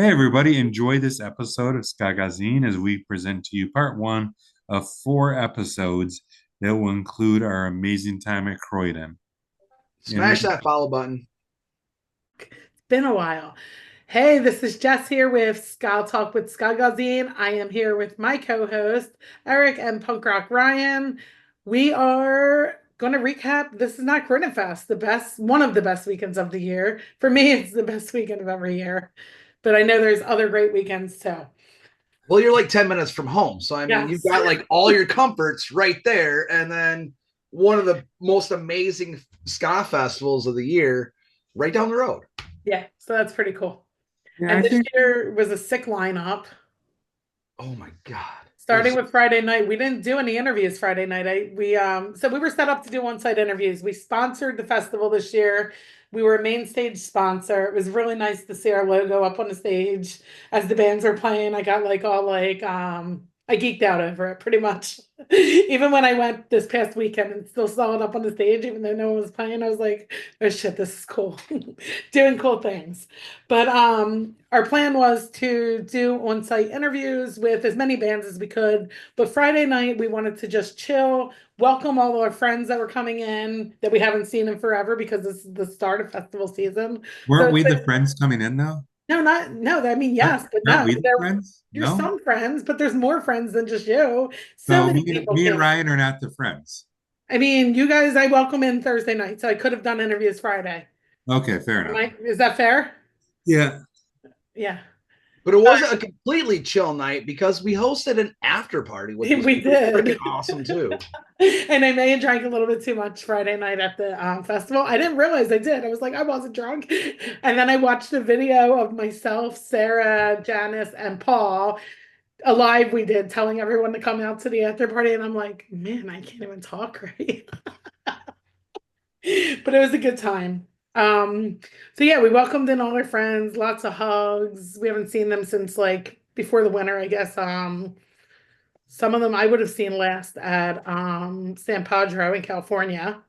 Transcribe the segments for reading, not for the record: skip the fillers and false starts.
Hey, everybody, enjoy this episode of Skagazine as we present to you part one of four episodes that will include our amazing time at Croydon. And Smash that follow button. Been a while. Hey, this is Jess here with Skal Talk with Skagazine. I am here with my co-host Eric and Punk Rock Ryan. We are going to recap. This is not Croydon Fest, one of the best weekends of the year. For me, it's the best weekend of every year, but I know there's other great weekends too. Well, you're like 10 minutes from home. So, I mean, you've Yes. got like all your comforts right there. And then one of the most amazing ska festivals of the year right down the road. Yeah, so that's pretty cool. yeah, I And this think year was a sick lineup. Oh my God. Starting with Friday night, we didn't do any interviews Friday night. So we were set up to do on-site interviews. We sponsored the festival this year. We were a main stage sponsor. It was really nice to see our logo up on the stage as the bands were playing. I got I geeked out over it pretty much. Even when I went this past weekend and still saw it up on the stage, even though no one was playing, I was like, oh shit, this is cool. Doing cool things. But our plan was to do on-site interviews with as many bands as we could. But Friday night we wanted to just chill, welcome all of our friends that were coming in that we haven't seen in forever because this is the start of festival season. So weren't it's we the like, friends coming in though? no, not no, I mean Aren't, yes, but aren't no, we the friends? you're No? some friends, but there's more friends than just you. So So many me, people me and came. Ryan are not the friends. I mean, you guys, I welcome in Thursday night, so I could have done interviews Friday. Okay, fair enough. Is that fair? Yeah. Yeah. But it wasn't a completely chill night because we hosted an after party, which was We pretty freaking did. awesome too. And I may have drank a little bit too much Friday night at the festival. I didn't realize I did. I was like, I wasn't drunk. And then I watched a video of myself, Sarah, Janice, and Paul, a live we did, telling everyone to come out to the after party. And I'm like, man, I can't even talk right. But it was a good time. So yeah, we welcomed in all our friends, lots of hugs. We haven't seen them since like before the winter, I guess. Some of them I would have seen last at San Pedro in California.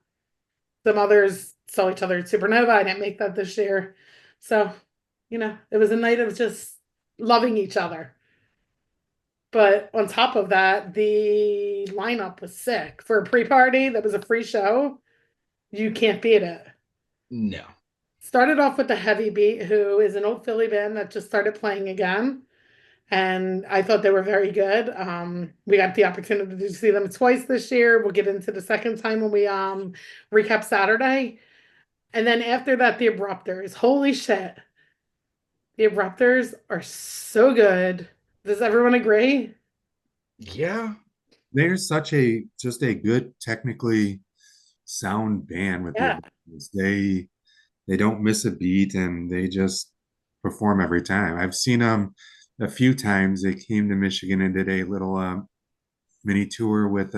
Some others saw each other at Supernova. I didn't make that this year. So, it was a night of just loving each other. But on top of that, the lineup was sick. For a pre-party that was a free show, you can't beat it. No. Started off with the Heavy Beat, who is an old Philly band that just started playing again. And I thought they were very good. We got the opportunity to see them twice this year. We'll get into the second time when we recap Saturday. And then after that, the Abrupters. Holy shit. The Abrupters are so good. Does everyone agree? Yeah. They're such a just a good technically sound band with their Yeah. vocals. They don't miss a beat and they just perform every time. I've seen them a few times. They came to Michigan and did a little mini tour with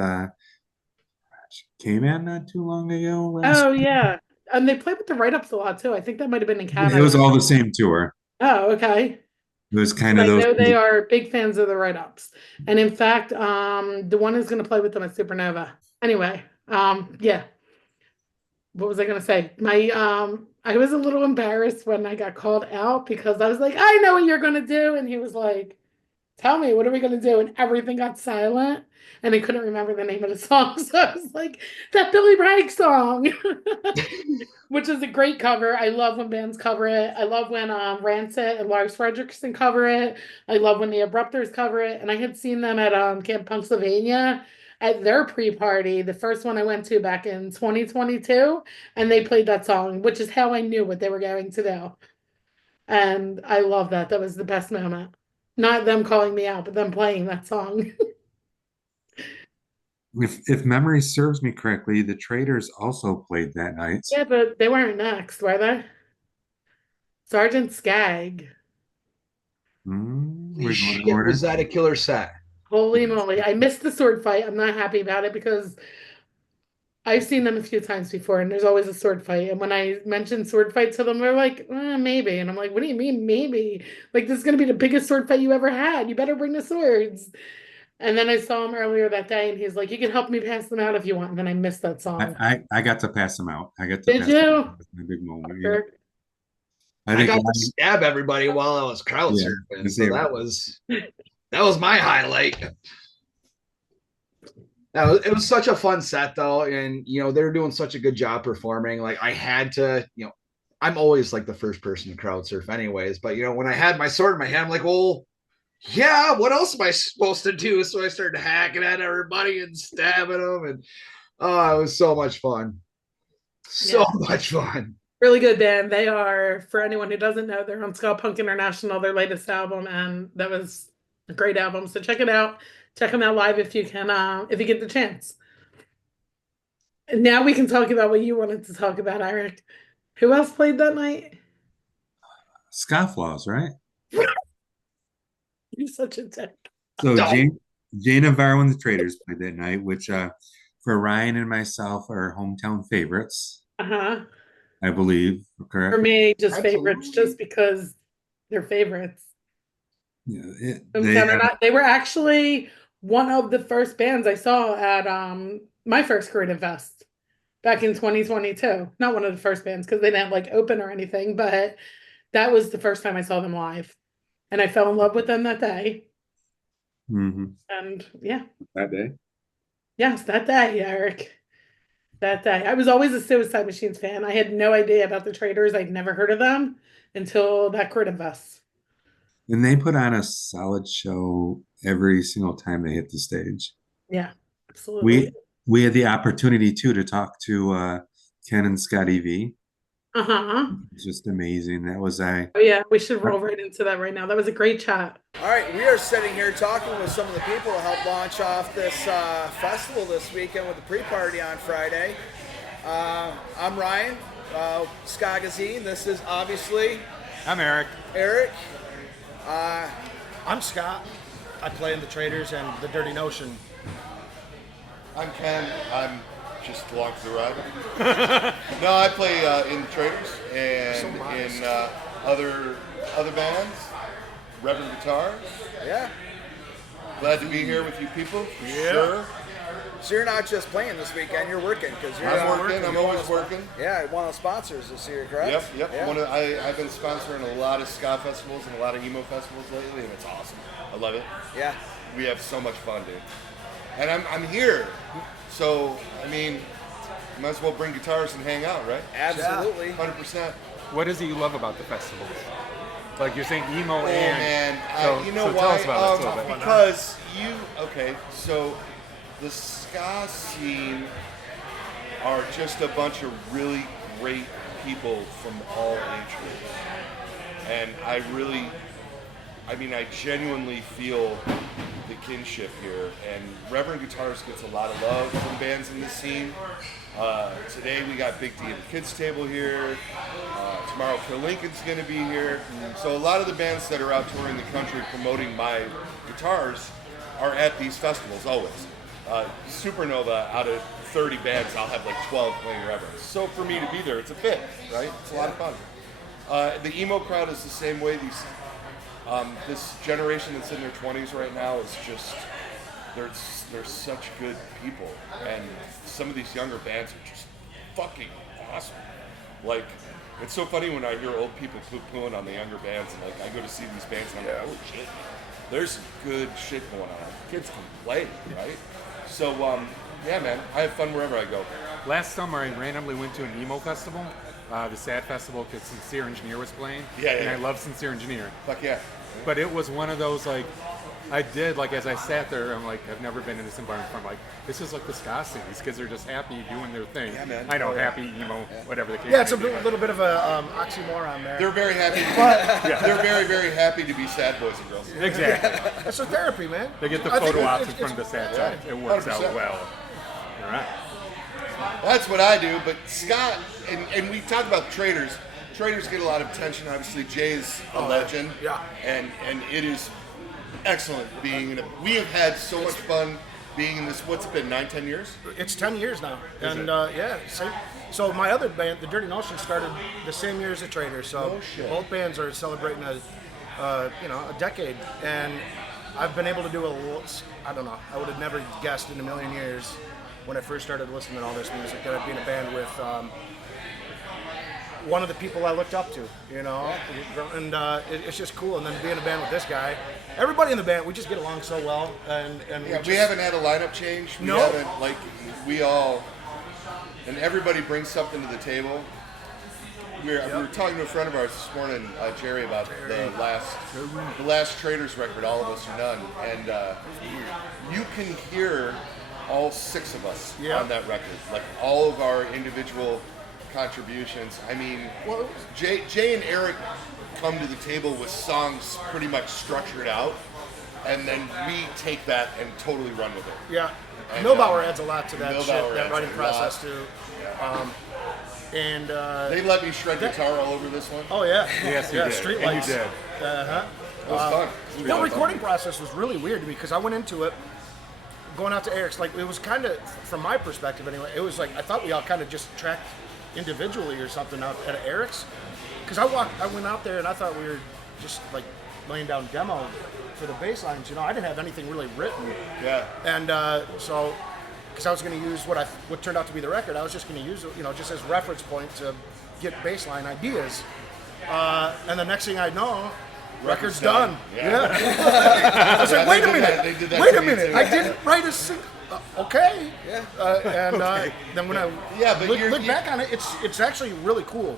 K-Man not too long ago. Last Oh yeah. And they play with the write-ups a lot too. I think that might have been in it Canada. was all the same tour. Oh, okay. It was kind of I those. know they are big fans of the write-ups. And in fact, the one is gonna play with them at Supernova. Anyway, yeah. What was I gonna say? I was a little embarrassed when I got called out because I was like, I know what you're gonna do. And he was like, tell me, what are we gonna do? And everything got silent and I couldn't remember the name of the song. So I was like, that Billy Bragg song, which is a great cover. I love when bands cover it. I love when Rancid and Lars Fredrickson cover it. I love when the Abrupters cover it. And I had seen them at Camp Pennsylvania at their pre-party, the first one I went to back in 2022, and they played that song, which is how I knew what they were going to do. And I love that. That was the best moment. Not them calling me out, but them playing that song. If memory serves me correctly, the Traitors also played that night. Yeah, but they weren't next, were they? Sergeant Skag. Holy We're going in shit, was order. that a killer set? Holy Yes. moly. I missed the sword fight. I'm not happy about it because I've seen them a few times before and there's always a sword fight. And when I mentioned sword fight to them, they're like, maybe. And I'm like, what do you mean, maybe? Like, this is going to be the biggest sword fight you ever had. You better bring the swords. And then I saw him earlier that day and he's like, you can help me pass them out if you want. And then I missed that I, song. I, I got to pass them out. I got to Did pass them out. you? That was my big moment. Yeah. Fucker. I I think got to stab everybody while I was crowd yeah, surfing, so that was my highlight. It was such a fun set though, and they're doing such a good job performing. Like I had to, I'm always like the first person to crowd surf, anyways. But when I had my sword in my hand, I'm like, well, yeah, what else am I supposed to do? So I started hacking at everybody and stabbing them, and oh, it was so much fun, so much fun. Really good band. They are, for anyone who doesn't know, they're on Ska Punk International, their latest album, and that was a great album. So check it out. Check them out live if you can, if you get the chance. And now we can talk about what you wanted to talk about, Eric. Who else played that night? Scofflaws, right? You're such a dick. So Jane Navarro and the Traitors played that night, which for Ryan and myself are hometown favorites, Uh-huh. I believe. For Correct? me, just Absolutely. favorites, just because they're favorites. Yeah, Hometown or not, they were actually one of the first bands I saw at my first Croydon Fest back in 2022. Not one of the first bands because they didn't like open or anything, but that was the first time I saw them live. And I fell in love with them that day. mhm, And yeah, that day. yes, that day, Eric. That day. I was always a Suicide Machines fan. I had no idea about the Traitors. I'd never heard of them until that Croydon Fest. And they put on a solid show every single time they hit the stage. Yeah, absolutely. We had the opportunity too to talk to Ken and Scotty V. Uh-huh. It's just amazing. That was I. Oh yeah, we should roll right into that right now. That was a great chat. All right, we are sitting here talking with some of the people who helped launch off this festival this weekend with the pre-party on Friday. I'm Ryan, Skagazine. This is obviously I'm Eric. Eric. I'm Scott. I play in the Traitors and the Dirty Notion. I'm Ken. I'm just along for the ride. No, I play in Traitors and in other bands. Reverend Guitars. Yeah. Glad to be here with you people. For Yeah. sure. So you're not just playing this weekend, you're working because you're I'm working. I'm always working. Yeah, one of the sponsors this year, correct? Yep. Yeah. I've been sponsoring a lot of ska festivals and a lot of emo festivals lately, and it's awesome. I love it. Yeah. We have so much fun, dude. And I'm here, so I mean, might as well bring guitars and hang out, right? Absolutely. 100%. What is it you love about the festivals? Like you're saying emo Oh and man, you know so why? tell us about this a little bit. Because so the ska scene are just a bunch of really great people from all age groups, and I genuinely feel the kinship here. And Reverend Guitars gets a lot of love from bands in this scene. Today we got Big D at the Kids Table here. Tomorrow Kill Lincoln's going to be here. So a lot of the bands that are out touring the country promoting my guitars are at these festivals always. Supernova, out of 30 bands, I'll have like 12 playing Reverend. So for me to be there, it's a fit, right? It's a lot of fun. The emo crowd is the same way. This generation that's in their 20s right now is just, they're such good people. And some of these younger bands are just fucking awesome. Like, it's so funny when I hear old people poo-pooing on the younger bands, and like I go to see these bands and I'm like, oh shit, there's some good shit going on. Kids can play, right? So, yeah, man, I have fun wherever I go. Last summer, I randomly went to an emo festival, the SAD Festival, because Sincere Engineer was playing. And I love Sincere Engineer. Fuck yeah. But it was one of those, like, as I sat there, I'm like, I've never been in this environment before. I'm like, this is like the ska scene. These kids are just happy doing their thing. Yeah, man. I know, happy, emo, whatever the case Yeah, it's a may be. little bit of a oxymoron there. They're very happy. They're very, very happy to be sad boys and girls. Exactly. It's a therapy, man. They get the I think photo ops in it's- front of the sad side. It works 100%. out well. All right. That's what I do. But Scott, and we talked about the Traitors. Traitors get a lot of attention. Obviously, Jay's a legend. yeah. And it is excellent being in it. We have had so much fun being in this. What's it been, 9-10 years? It's 10 years now. Is And it? yeah, same. So my other band, the Dirty Notion, started the same year as the Traitors. So No shit. both bands are celebrating a decade. And I've been able to do I don't know, I would have never guessed in a million years when I first started listening to all this music that I'd be in a band with one of the people I looked up to, you know, and it's just cool. And then being in a band with this guy, everybody in the band, we just get along so well. And we haven't had a lineup change. We No. haven't, like, we all, and everybody brings something to the table. We were talking to a friend of ours this morning, Jerry, about the last Traitors record, All of Us or None, and you can hear all 6 of us on that record, like all of our individual contributions. I mean, Jay and Eric come to the table with songs pretty much structured out, and then we take that and totally run with it. Yeah, And, Millbauer adds a lot to that Millbauer that adds writing a process lot. too. And They let me shred guitar all over this one. oh yeah, Yes, you yeah, did. street And lights. you did. Uh-huh. It was fun. The recording process was really weird to me because I went into it going out to Eric's. Like it was kind of, from my perspective anyway, it was like I thought we all kind of just tracked individually or something out at Eric's. Because I went out there and I thought we were just like laying down demo for the bass lines. You know, I didn't have anything really written. Yeah. And so, because I was going to use what turned out to be the record, I was just going to use it, you know, just as reference point to get baseline ideas. And the next thing I know, record's done. Yeah. I was like, wait a minute. They did that Wait to a me minute. too. I didn't write a single. Okay. Yeah. Then when I but look back on it, it's actually really cool.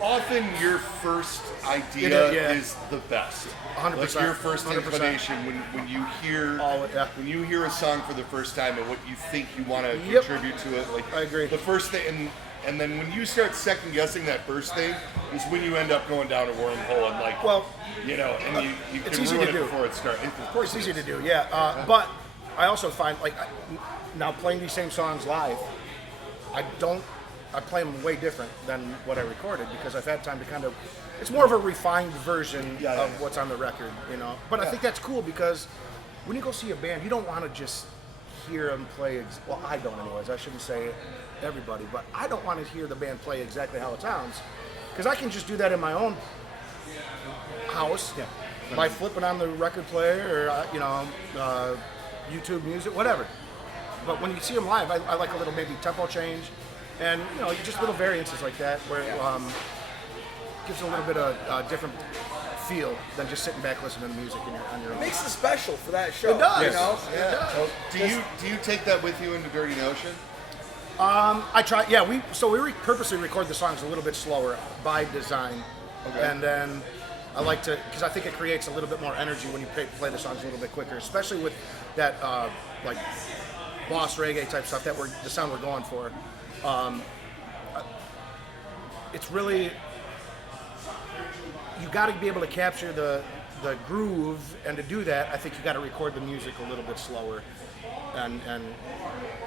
Often your first idea Yeah. is the best. 100%. Like your first 100%. inclination when you hear when you hear a song for the first time and what you think you want to contribute to it. Like I agree. The first thing, and then when you start second guessing that first thing is when you end up going down a wormhole and like, you know, and you it's can easy ruin to it do. before it starts. Of course, It's easy to do, yeah. But I also find, like, now playing these same songs live, I play them way different than what I recorded because I've had time to kind of, it's more of a refined version of what's on the record, you know. But I think that's cool because when you go see a band, you don't want to just hear them play, well, I don't anyways, I shouldn't say everybody, but I don't want to hear the band play exactly how it sounds because I can just do that in my own house by flipping on the record player or, you know, YouTube music, whatever. But when you see them live, I like a little maybe tempo change and, you know, just little variances like that where it gives a little bit of different feel than just sitting back listening to music on your own. It makes it special for that show. It does. You know? It does. So do you take that with you into Dirty Notion? I try. Yeah, we purposely record the songs a little bit slower by design, and then I like to because I think it creates a little bit more energy when you play the songs a little bit quicker, especially with that like boss reggae type stuff that the sound we're going for. It's really you got to be able to capture the groove, and to do that, I think you got to record the music a little bit slower, and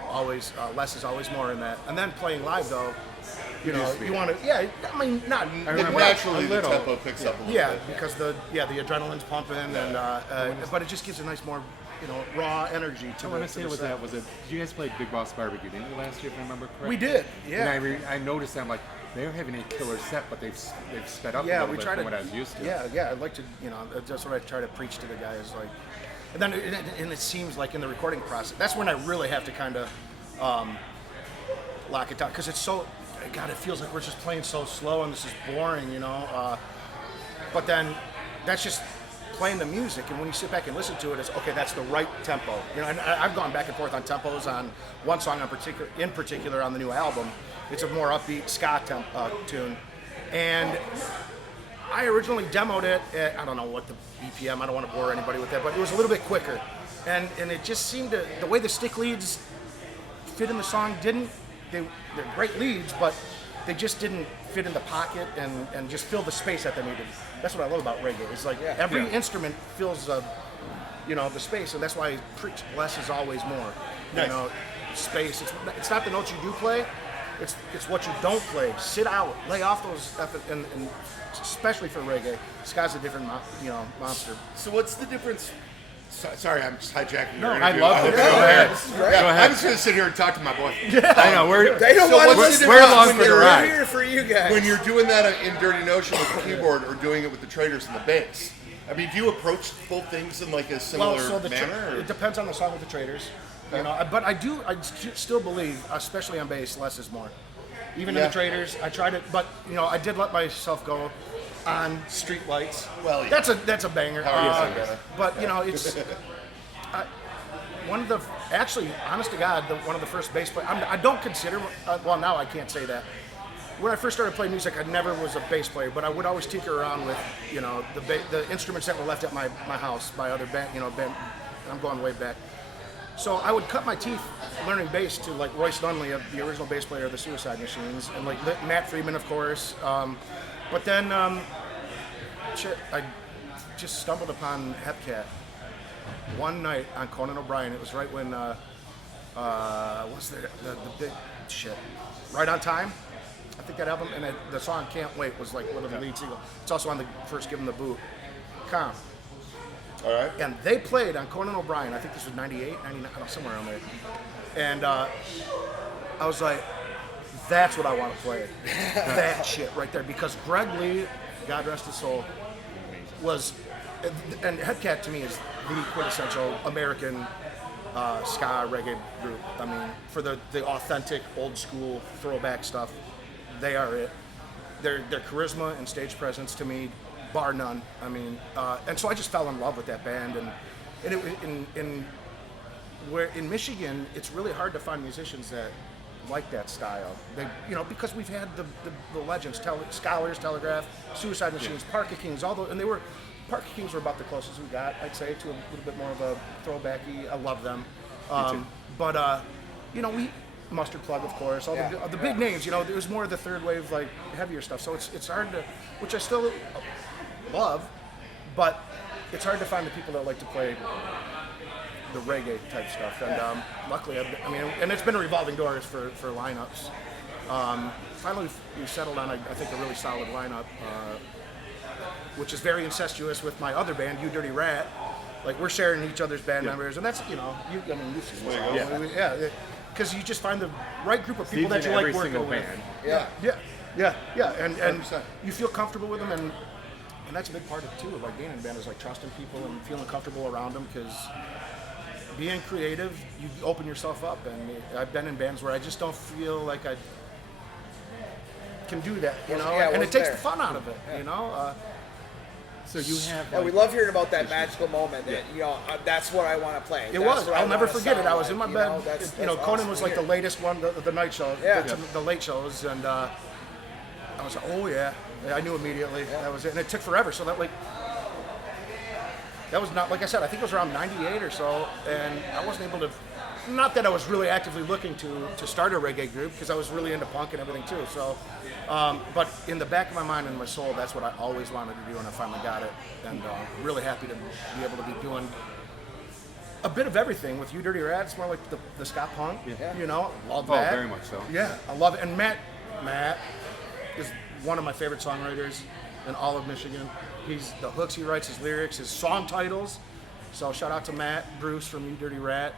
always less is always more in that. And then playing live though, you know, you want to I mean not Naturally, the tempo picks up a little bit. because the adrenaline's pumping and but it just gives a nice more raw energy to I want to say was it? Did you guys play Big Boss Barbecue, didn't you, last year, if I remember correctly? We did, yeah. And I noticed them like they were having a killer set, but they've sped up a Yeah, little we bit try from to. what I was used to. Yeah. I'd like to. That's what I try to preach to the guys. Like, and then and it seems like in the recording process, that's when I really have to kind of lock it down because it's so. God, it feels like we're just playing so slow and this is boring, But then that's just playing the music, and when you sit back and listen to it, it's okay. That's the right tempo, And I've gone back and forth on tempos on one song in particular on the new album. It's a more upbeat ska tune, and I originally demoed it at, I don't know what the BPM. I don't want to bore anybody with that, but it was a little bit quicker, and it just seemed to the way the stick leads fit in the song didn't. They're great leads, but they just didn't fit in the pocket and just fill the space that they needed. That's what I love about reggae. It's like every instrument fills the space, and that's why I preach less is always more. Nice. Space. It's not the notes you do play. It's what you don't play. Sit out, lay off those, and especially for reggae, ska's a different monster. So what's the difference? Sorry, I'm just hijacking your I interview. love it. Go ahead. Go ahead. I'm just going to sit here and talk to my boy. I know They don't want to listen to we're us along when for the we're ride. here for you guys. When you're doing that in Dirty Notion with the keyboard or doing it with the Traitors and the bass, I mean, do you approach both things in like a similar manner? It depends on the song with the Traitors. But I still believe, especially on bass, less is more. even in the Traitors. I tried it, but I did let myself go on Street Lights. Well, yeah. That's a banger. But it's one of the honest to God, one of the first bass players. I don't consider. Well, now I can't say that. When I first started playing music, I never was a bass player, but I would always tinker around with the instruments that were left at my house by other band. I'm going way back. So I would cut my teeth learning bass to like Royce Nunley, the original bass player of the Suicide Machines, and like Matt Freeman, of course. But then I just stumbled upon Hepcat one night on Conan O'Brien. It was right when what's the big shit? Right on Time. I think that album, and the song "Can't Wait" was like one of the lead singles. It's also on the first "Give 'Em the Boot." Calm. All right. And they played on Conan O'Brien. I think this was 98, 99, somewhere around there. And I was like, that's what I want to play. That shit right there. Because Greg Lee, God rest his soul, was, and Headcat to me is the quintessential American ska reggae group. I mean, for the authentic, old school, throwback stuff, they are it. Their charisma and stage presence to me, bar none. I mean, and so I just fell in love with that band, and in Michigan, it's really hard to find musicians that like that style. They, because we've had the legends, Scholars, Telegraph, Suicide Machines, Parka Kings, all those, and Parka Kings were about the closest we got, I'd say, to a little bit more of a throwbacky. I love them, but we. Mustard Plug, of course, all the big names. There was more of the third wave, like heavier stuff. So it's hard to, which I still love, but it's hard to find the people that like to play the reggae type stuff. And luckily, and it's been a revolving doors for lineups. Finally, we settled on, I think, a really solid lineup, which is very incestuous with my other band, You Dirty Rat. Like, we're sharing each other's band members, and that's, you've seen this. Because you just find the right group of people that you like working with. Yeah, and you feel comfortable with them, and that's a big part of it too. Like being in a band is like trusting people and feeling comfortable around them. Because being creative, you open yourself up, and I've been in bands where I just don't feel like I can do that, and it takes the fun out of it, So you have. Yeah, we love hearing about that magical moment. That that's what I want to play. It was. I'll never forget it. I was in my bed. Conan awesome was like the latest one, the night show, the late shows, and I was like, oh yeah, I knew immediately. That was it, and it took forever. So that was not, like I said, I think it was around '98 or so, and I wasn't able to. Not that I was really actively looking to start a reggae group, because I was really into punk and everything too. So, but in the back of my mind and my soul, that's what I always wanted to do, and I finally got it. And really happy to be able to be doing a bit of everything with You Dirty Rat. It's more like the ska punk, love that. Oh, very much so. Yeah, I love it. And Matt is one of my favorite songwriters in all of Michigan. He's the hooks he writes, his lyrics, his song titles. So shout out to Matt Bruce from You Dirty Rat.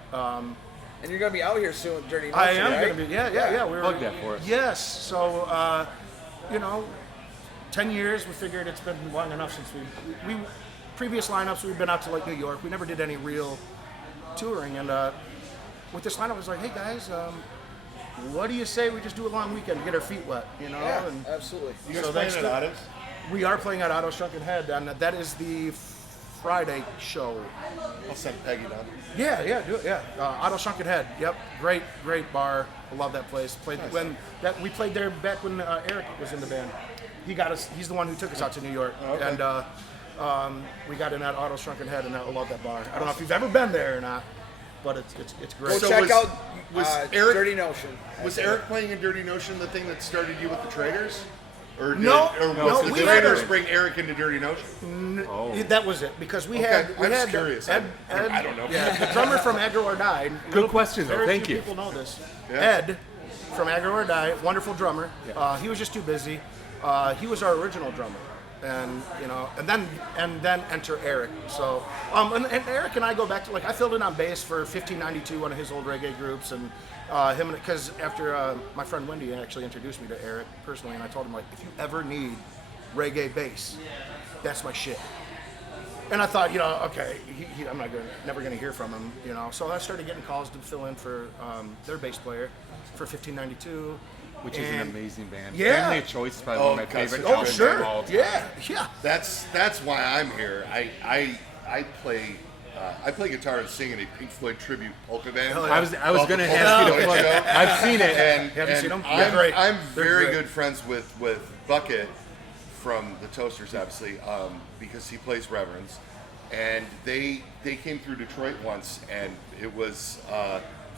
And you're going to be out here soon, Dirty Notion, I am right? going to be, yeah. Plug that for us. Yes, so, 10 years, we figured it's been long enough since we previous lineups, we've been out to like New York. We never did any real touring, and with this lineup, I was like, hey guys, what do you say we just do a long weekend to get our feet wet, Yeah, and absolutely. You guys playing at Otto's? We are playing at Otto's Shrunken Head, and that is the Friday show. I'll send Peggy down. Yeah, do it. Yeah, Otto Shrunken Head. Yep, great bar. I love that place. We played there back when Eric was in the band. He got us. He's the one who took us out to New York, and we got in at Otto Shrunken Head, and I love that bar. I don't know if you've ever been there or not, but it's great. Go check out Eric- Dirty Notion. Was Eric playing in Dirty Notion the thing that started you with the Traitors? Or No, was the we Traitors had- bring Eric into Dirty Notion? That was it, because we I'm had just curious. Ed, I don't know. Yeah, the drummer from Aggro or Die. Good question, though. Very Thank few you. People know this. Yeah. Ed from Aggro or Die, wonderful drummer. He was just too busy. He was our original drummer, and then enter Eric. So and Eric and I go back to, like, I filled in on bass for 1592, one of his old reggae groups, and because after my friend Wendy actually introduced me to Eric personally, and I told him, like, if you ever need reggae bass, that's my shit. And I thought, okay, I'm never gonna hear from him, So I started getting calls to fill in for their bass player for 1592. Which is an amazing band. Yeah. Family of Choice is probably Oh, one of my God, favorite so- covers sure. of all time. Yeah. That's why I'm here. I play guitar and sing in a Pink Floyd tribute polka band. Hell yeah. I was Called gonna the ask you Polka to Floyd play. Show. I've seen it. And, Haven't seen them? I'm, They're great. I'm They're very great. good friends with Bucket from the Toasters, obviously, because he plays Reverends. And they came through Detroit once, and it was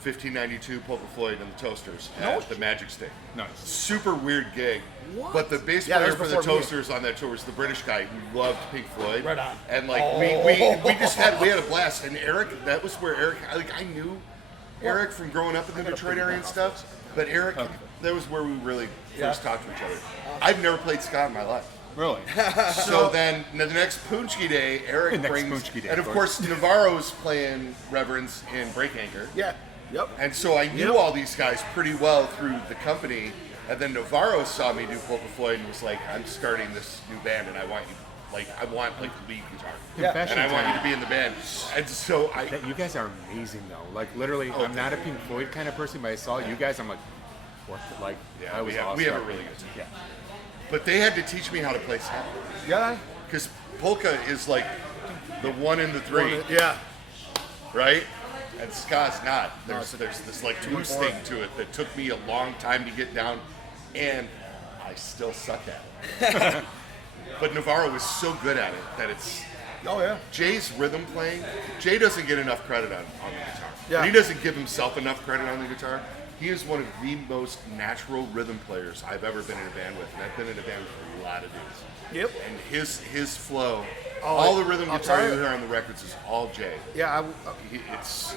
1592 Polka Floyd and the Toasters at the Magic Stick. Nice. Super weird gig. What? But the bass Yeah, that player was for the before me. Toasters on that tour was the British guy who loved Pink Floyd. Right on. And like we just had a blast. And Eric, that was where Eric, I knew Eric from growing up in the Detroit area and stuff. But Eric, that was where we really first talked to each other. I've never played ska in my life. Really? So then the next Poonchki Day, Eric Next brings, Poonchki Day, and of of course Navarro's playing Reverends in Break Anchor. Yeah. Yep. And so I knew all these guys pretty well through the company. And then Navarro saw me do Polka Floyd and was like, "I'm starting this new band, and I want you, I want the lead guitar, Confession and I want you time. to be in the band." And so You guys are amazing though. Like literally, I'm not a Pink Floyd kind of person, but I saw you guys. I'm like, what? Like, Yeah, I was we have a awestruck. really good team. Yeah. but they had to teach me how to play ska Yeah. because polka is like the one in the three, Yeah. right? And ska's not. There's it's this like two and loose four. thing to it that took me a long time to get down, and I still suck at it. But Navarro was so good at it that it's Oh yeah. Jay's rhythm playing. Jay doesn't get enough credit on the guitar. Yeah. And he doesn't give himself enough credit on the guitar. He is one of the most natural rhythm players I've ever been in a band with, and I've been in a band with a lot of dudes. Yep. And his flow, Oh, all the rhythm I'll guitar tell you you. hear on the records is all Jay. Yeah.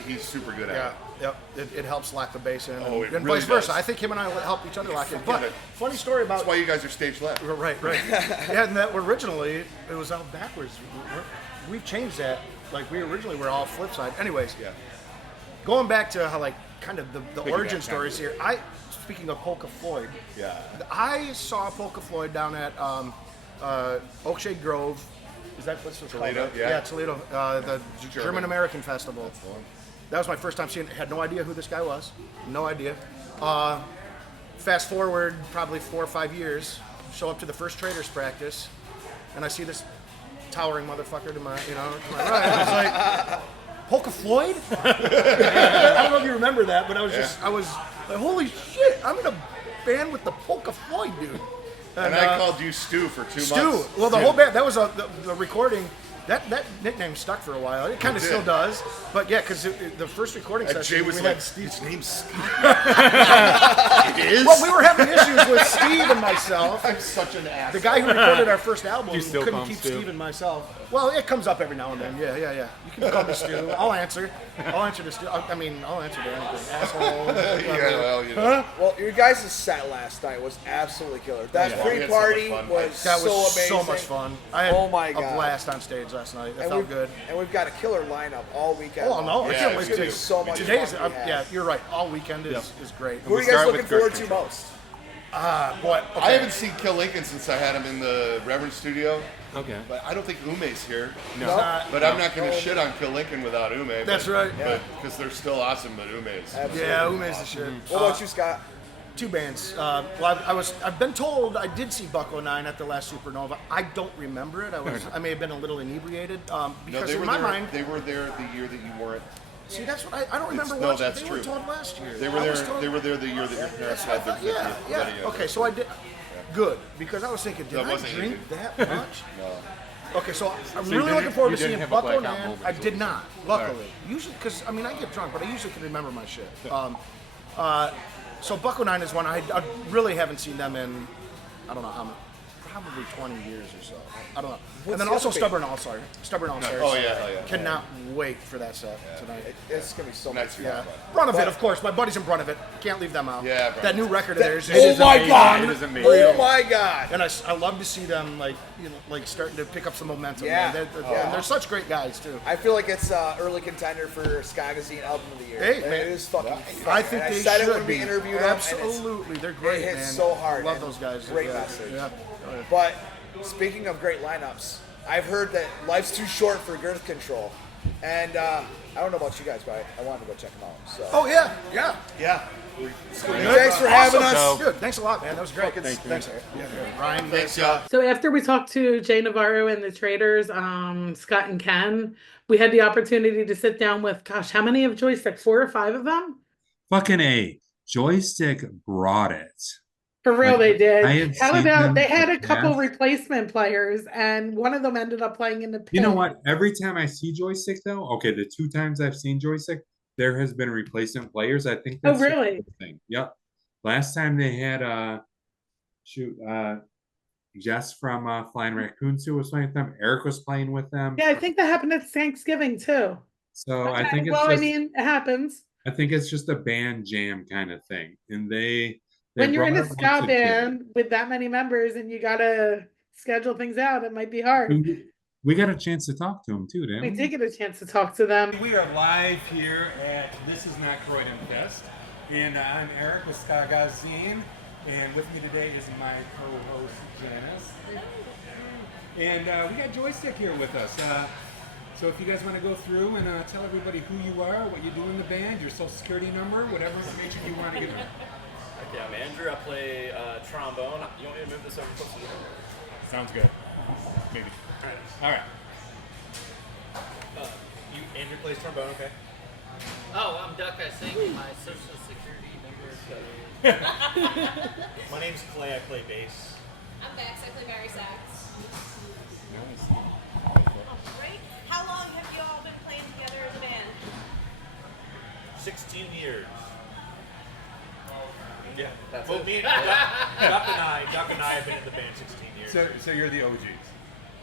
He's super good Yeah, at yep. It helps lock the bass in, Oh, and it vice really versa. does. I think him and I help each other lock in. forget But it. funny story it. about That's why you guys are stage left. right. Yeah, and that originally it was out backwards. We've changed that. Like we originally were all flip side. Anyways, Yeah. going back to how kind of the Piggyback origin kind stories of. here. Speaking of Polka Floyd, Yeah. I saw Polka Floyd down at Oakshade Grove. Is that what's it Toledo, called? yeah. Toledo. The German American Festival. That was my first time seeing it. Had no idea who this guy was. No idea. Fast forward probably 4 or 5 years. Show up to the first Traitors practice, and I see this towering motherfucker to my right. I was like, Polka Floyd? I don't know if you remember that, but I was like, holy shit! I'm in a band with the Polka Floyd dude. And I called you Stu for 2 Stu. months. Well, the whole band. That was the recording. That nickname stuck for a while. It kind of did. still does. But yeah, because the first recording And session, Jay was we like, had Steve. his name's Scott. It is? Well, we were having issues with Steve and myself. I'm such an ass. The guy who recorded our first album You still couldn't call him keep Stu? Steve and myself. Well, it comes up every now and then. Yeah. You can call me Stu. I'll answer. I'll answer to Stu. I mean, I'll answer to anything. Asshole. Yeah, well, you know. Well, your guys' set last night was absolutely killer. That Yeah, we had so pre-party much fun. was That so was amazing. so much fun. I had Oh my a God. blast on stage last night. It And felt we've, good. and we've got a killer lineup all weekend. Oh no, I Yeah, can't it's wait gonna to be so much Today's, fun we had. yeah, you're right. All weekend is great. Who are you guys start looking with forward Girth to Control. most? Boy, I haven't seen Kill Lincoln since I had him in the Reverend studio, Okay. but I don't think Ume's here. No. But I'm not going to shit on Kill Lincoln without Ume. That's right. Because they're still awesome, but Ume is. Absolutely. Yeah, Ume's the shit. What about you, Scott? 2 bands. Well, I've been told I did see Buck 09 at the last Supernova. I don't remember it. I may have been a little inebriated No, because they in were my there. mind. They were there the year that you weren't. See, that's what I don't remember. No, watching. that's They true. were told last year. They were I there. was told- They were there the year that your parents had their 50th Yeah. wedding. Okay, so I did. Good, because I was thinking, did That I wasn't drink you. that much? No. Okay, so I'm you really didn't- looking forward you to didn't seeing have a Buck blackout 09. moment, I is did what not, luckily. Usually, because I mean, I get drunk, but I usually can remember my shit. So Buck 09 is one I really haven't seen them in, I don't know how many, probably 20 years or so. I don't know. And then the also other Stubborn All-Stars. Stubborn All-Stars. Oh yeah, hell yeah. Cannot wait for that set tonight. It's gonna be so much Next fun. year. Yeah. Brunavit, of course. My buddies in Brunavit. Can't leave them out. Yeah, That new record of theirs. Oh my amazing. God! It is amazing. Oh my God! And I love to see them starting to pick up some momentum. Yeah. Man. And they're such great guys too. I feel like it's early contender for Skagazine Album of the Year. Hey, And man. it is fucking fun. I think and they I said should it when be. we interviewed them. and it's- Absolutely, they're great. It hits man. so hard. Love and those guys. Great yeah. message. Yeah. But speaking of great lineups, I've heard that life's too short for Girth Control, and I don't know about you guys, but I wanted to go check them out. So Oh yeah. Thanks for having us. So- Good. Thanks a lot, man. That was great. Thank you. Thanks, Ryan. Thanks, So after we talked to Jay Navarro and the Traitors, Scott and Ken, we had the opportunity to sit down with, gosh, how many of Joystick? 4 or 5 of them? Fucking A. Joystick brought it. For real, Like, they did. I have How seen about them they had a in the couple past. replacement players, and one of them ended up playing in the pit. You know what? Every time I see Joystick, though, okay, the 2 times I've seen Joystick, there has been replacement players. I think Oh, that's just really? a good thing. Yep. Last time they had Jess from Flying Raccoon Suit was playing with them. Eric was playing with them. Yeah, I think that happened at Thanksgiving too. So I Okay, think it's well, I just mean, it happens. I think it's just a band jam kind of thing. And they When you're in brought a it ska once again. band with that many members and you gotta schedule things out, it might be hard. We got a chance to talk to him too, didn't We we? did get a chance to talk to them. We are live here at This Is Not Croydon Fest, and I'm Eric with Ska Gazine, and with me today is my co-host Janice. And we got Joystick here with us. So if you guys want to go through and tell everybody who you are, what you do in the band, your social security number, whatever information you want to give them. Okay, I'm Andrew. I play trombone. You want me to move this over closer to you? Sounds good. Maybe. All right. Andrew plays trombone, okay? Oh, I'm Duck. I sing. My social security number is. My name's Clay. I play bass. I'm Bex. I play Barry Sax. Great. How long have you all been playing together as a band? 16 years. Yeah, that's Well, it. me and Duck and I have been in the band 16 years. So you're the OGs.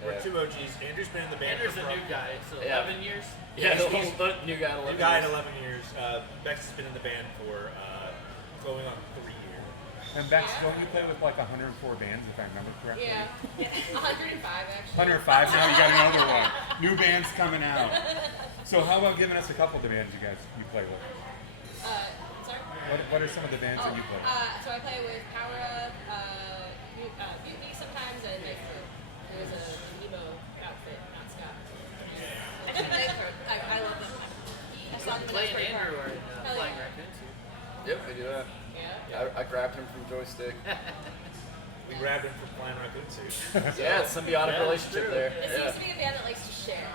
We're 2 OGs. Andrew's been in the band Andrew's for a new guy, so Yeah. 11 years. Yeah, He's he's the new guy. 11 new guy years. in 11 years. Bex has been in the band for going on 3 years. And Bex, don't you play with like 104 bands, if I remember correctly? Yeah. 105 actually. 105, now you got another one. New bands coming out. So how about giving us a couple of the bands you play with? Sorry? What are some of the bands that you play with? So I play with Power Up, Mutiny sometimes, and Knife Throat. It was a emo outfit, not ska. I did Knife Throat. I love them. I saw them in Clay and Knife Throat Andrew Park. are in Hell Flying yeah. Raccoon too. Yep, we do that. Yeah. I grabbed him from Joystick. We grabbed him from Flying Raccoon Suit. Yeah, it's a symbiotic relationship there. It seems to be a band that likes to share.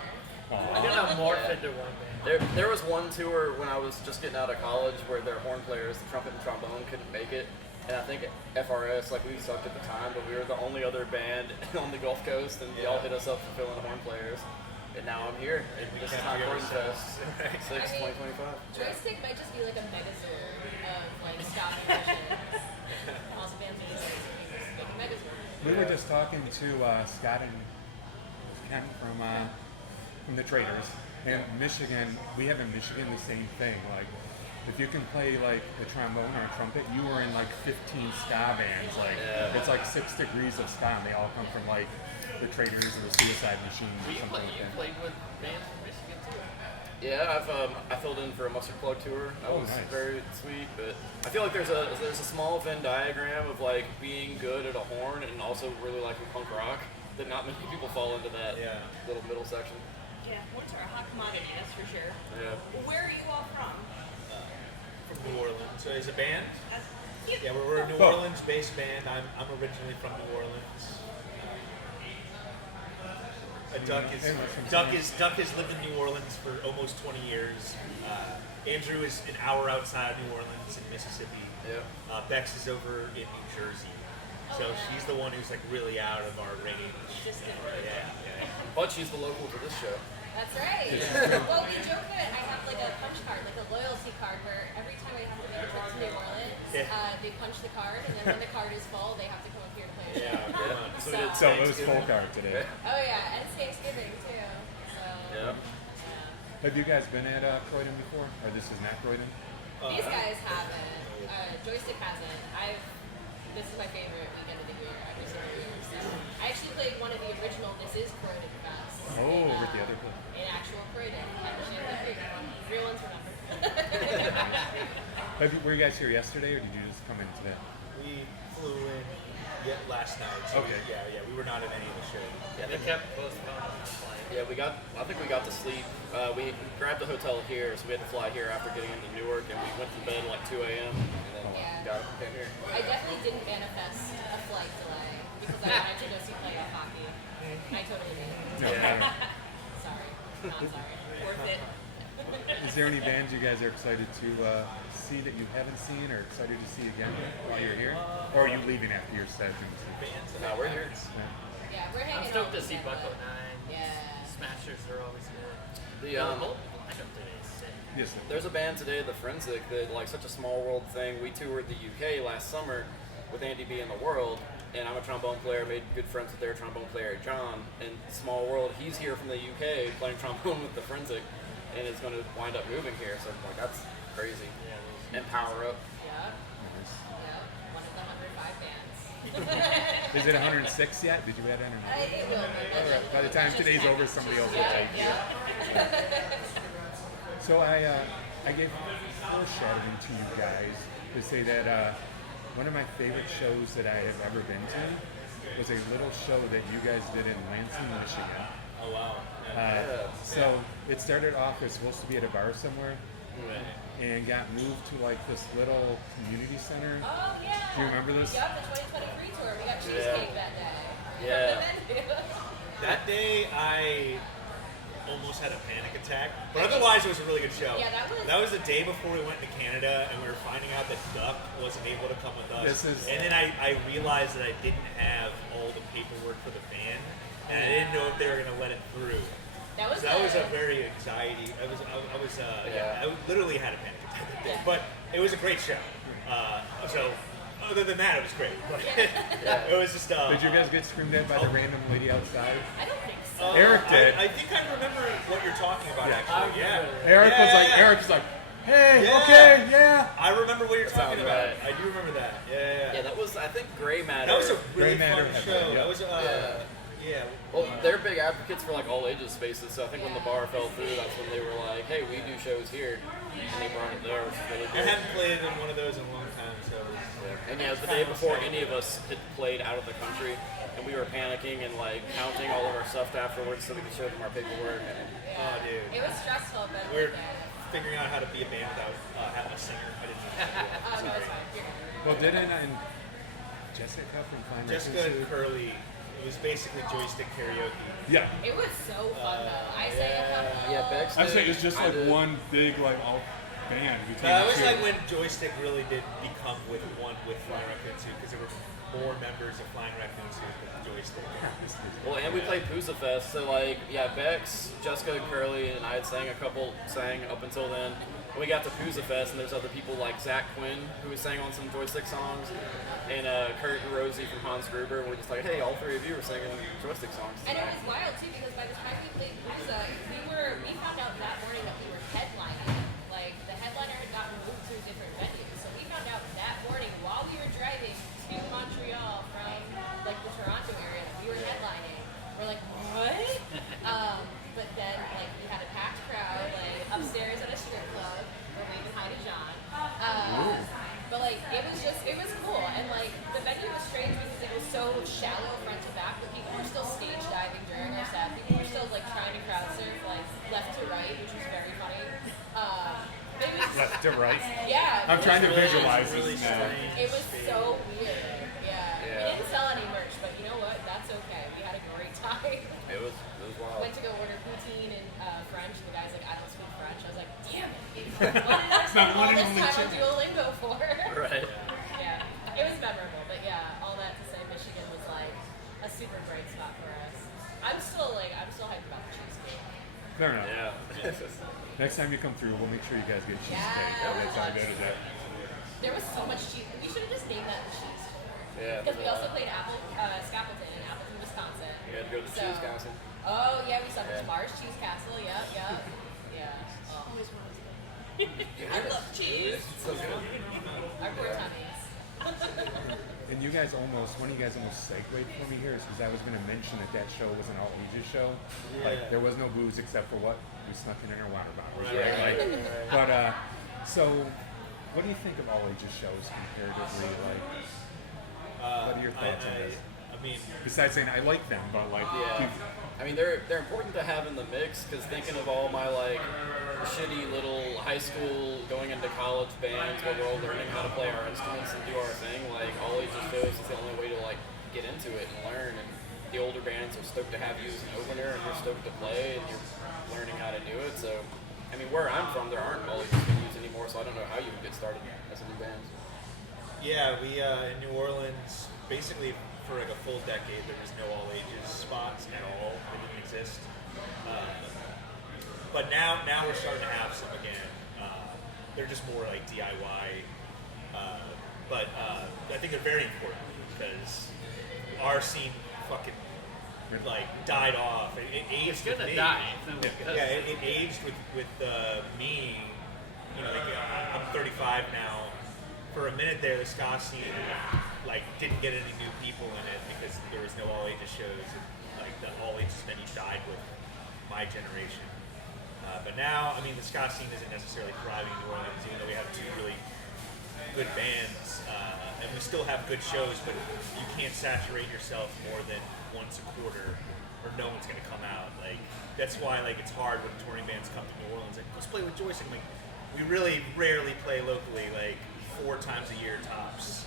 I did not morph into one band. There was one tour when I was just getting out of college where their horn players, the trumpet and trombone, couldn't make it. And I think FRS, like we sucked at the time, but we were the only other band on the Gulf Coast, and y'all hit us up for filling the horn players. And now I'm here. This is not Croydon Fest, 6/2025. Joystick might just be like a megazord of like ska musicians. Also bands are just like a megazord. We were just talking to Scott and Ken from the Traitors. And Michigan, we have in Michigan the same thing. Like, if you can play like a trombone or a trumpet, you were in like 15 ska bands. Like, it's like 6 degrees of ska, and they all come from like the Traitors or the Suicide Machines or something like You that. played with bands from Michigan too. Yeah, I filled in for a Mustard Plug tour. That was nice. very sweet, but I feel like there's a small Venn diagram of like being good at a horn and also really liking punk rock that not many people fall into that little middle section. Yeah, horns are a hot commodity, that's for sure. Yeah. Well, where are you all from? From New Orleans. So as a band? Cute. Yeah, we're a New Orleans-based band. I'm originally from New Orleans. Duck has lived in New Orleans for almost 20 years. Andrew is an hour outside New Orleans in Mississippi. Yeah. Bex is over in New Jersey. So she's the one who's like really out of our range. Just Yeah. But she's the local to this show. That's right. Well, we joke that I have like a punch card, like a loyalty card, where every time I have to make a trip to New Orleans, they punch the card, and then when the card is full, they have to come up here to play a show. So it was full card today. Oh yeah, and it's Thanksgiving too. So Yeah. Have you guys been at Croydon before? Or this is not Croydon? these guys haven't. Joystick hasn't. This is my favorite weekend of the year every single year. So I actually played one of the original This Is Croydon Fest. Oh, with the other club. In actual Croydon. Real ones remember. Were you guys here yesterday, or did you just come in today? We flew in last night. So Okay. we were not in any of the shows. Yeah, They kept postponing the flight. Yeah, I think we got to sleep. We grabbed a hotel here, so we had to fly here after getting into Newark, and we went to bed at like 2 a.m. and then got up and came here. I definitely didn't manifest a flight delay because I wanted to go see playoff hockey. I totally did. Yeah. Sorry. Not sorry. Worth it. Is there any bands you guys are excited to see that you haven't seen or excited to see again while you're here? Or are you leaving after your set? No, we're here. Yeah, we're hanging I'm stoked out to see with Bucko them. 9. Yeah. Smashers are always good. The whole lineup today is sick. Yes, sir. There's a band today, The Forensic, that like such a small world thing. We toured the UK last summer with Andy B in the World, and I'm a trombone player, made good friends with their trombone player John. And small world, he's here from the UK playing trombone with The Forensic, and is going to wind up moving here. So like that's crazy. And Power Up. Yeah. Yeah. One of the 105 bands. Is it 106 yet? Did you add in or not? It will be. By the time today's over, somebody else will take it. So I gave foreshadowing to you guys to say that one of my favorite shows that I have ever been to was a little show that you guys did in Lansing, Michigan. Oh wow. So it started off as supposed to be at a bar somewhere, and got moved to like this little community center. Oh yeah. Do you remember this? Yep, the 2023 tour. We got cheesecake that day. Yeah. That day I almost had a panic attack, but otherwise it was a really good show. Yeah, that was the day before we went to Canada, and we were finding out that Duck wasn't able to come with us. And then I realized that I didn't have all the paperwork for the band, and I didn't know if they were going to let it through. That was a very anxiety. I literally had a panic attack that day, but it was a great show. So other than that, it was great. But it was just. Did you guys get screamed at by the random lady outside? I don't think so. Eric did. I think I remember what you're talking about. Actually, Eric was like, hey, Yeah. okay, yeah. I remember what you're talking Sounds about. right. I do remember that. Yeah. Yeah, that was I think Gray Matter. That was a really Gray Matter fun had show. that, yeah. That was yeah. Well, they're big advocates for like all ages spaces, so I think when the bar fell through, that's when they were like, "Hey, we do shows here," and they brought it there, which is really I cool. hadn't played in one of those in a long time, so. And yeah, it was the day before any of us had played out of the country, and we were panicking and like counting all of our stuff afterwards so we could show them our paperwork. Oh, dude. It was stressful, but We're figuring out how to be a band without having a singer. I didn't know. oh, no, it's fine. Well, didn't Jessica from Fine Jessica and Curly, it was basically joystick karaoke. Yeah. It was so fun though. I sang a couple. Yeah, Bex. I was saying it's just like one big like all band between That the was two. like when Joystick really did become with Flying Raccoon Suit, because there were more members of Flying Raccoon Suit than Joystick. Well, and we played Pooza Fest, so like, yeah, Bex, Jessica, and Curly, and I had sang up until then. And we got to Pooza Fest, and there's other people like Zach Quinn, who sang on some Joystick songs, and Kurt and Rosie from Hans Gruber. We're just like, hey, all three of you are singing Joystick songs. And it was wild too because by the time we played Pooza, we found out that morning that we were headlining. Like the headliner had gotten moved to a different venue, so we found out that morning while we were driving to Montreal from like the Toronto area that we were headlining. We're like, what? But then like we had a packed crowd like upstairs at a strip club. We're waving hi to John. But like it was cool, and like the venue was strange because it was so shallow front to back, but people were still stage diving during our set. People were still like trying to crowd surf like left to right, which was very funny. But it was, Left to right. yeah. I'm trying to visualize really this now. It was so weird. Yeah. We didn't sell any merch, but you know what? That's okay. We had a great time. It was wild. Went to go order poutine in French. The guy's like, I don't speak French. I was like, damn it. What did I spend all this time on Duolingo for? Right. Yeah. It was memorable, but yeah, all that to say Michigan was like a super great spot for us. I'm still hyped about the cheesecake. Fair enough. Yeah. Next time you come through, we'll make sure you guys get cheesecake. Yeah. That's how good is that. There was so much cheese. We should have just named that the cheese tour. Yeah. Because we also played Scapleton in Appleton, Wisconsin. You had to go to the Cheese Council. Oh yeah, we saw the Mars Cheese Castle. Yep. Yeah. Oh. Always wanted to go. I love cheese. So good. Our poor tummies. And you guys one of you guys almost segued for me here, is because I was going to mention that show was an all ages show. Like there was no booze except for what we snuck in our water bottles, right? But so what do you think of all ages shows comparatively? Like, What are your thoughts on this? I mean, besides saying I like them, but like, I mean, they're important to have in the mix because thinking of all my like shitty little high school going into college bands where we're all learning how to play our instruments and do our thing, like all ages shows is the only way to like get into it and learn. And the older bands are stoked to have you as an opener, and you're stoked to play, and you're learning how to do it. So, I mean, where I'm from, there aren't all ages venues anymore, so I don't know how you would get started as a new band. Yeah, we in New Orleans, basically for like a full decade, there was no all ages spots at all. They didn't exist. But now we're starting to have some again. They're just more like DIY. But I think they're very important because our scene fucking like died off. It aged. It's gonna with me. die. Yeah, it aged with me. You know, like, I'm 35 now. For a minute there, the ska scene like didn't get any new people in it because there was no all ages shows, and like the all ages venue died with my generation. But now, I mean, the ska scene isn't necessarily thriving in New Orleans, even though we have two really good bands, and we still have good shows. But you can't saturate yourself more than once a quarter, or no one's gonna come out. Like that's why like it's hard when touring bands come to New Orleans. Like, let's play with Joystick. Like, we really rarely play locally. Like 4 times a year tops.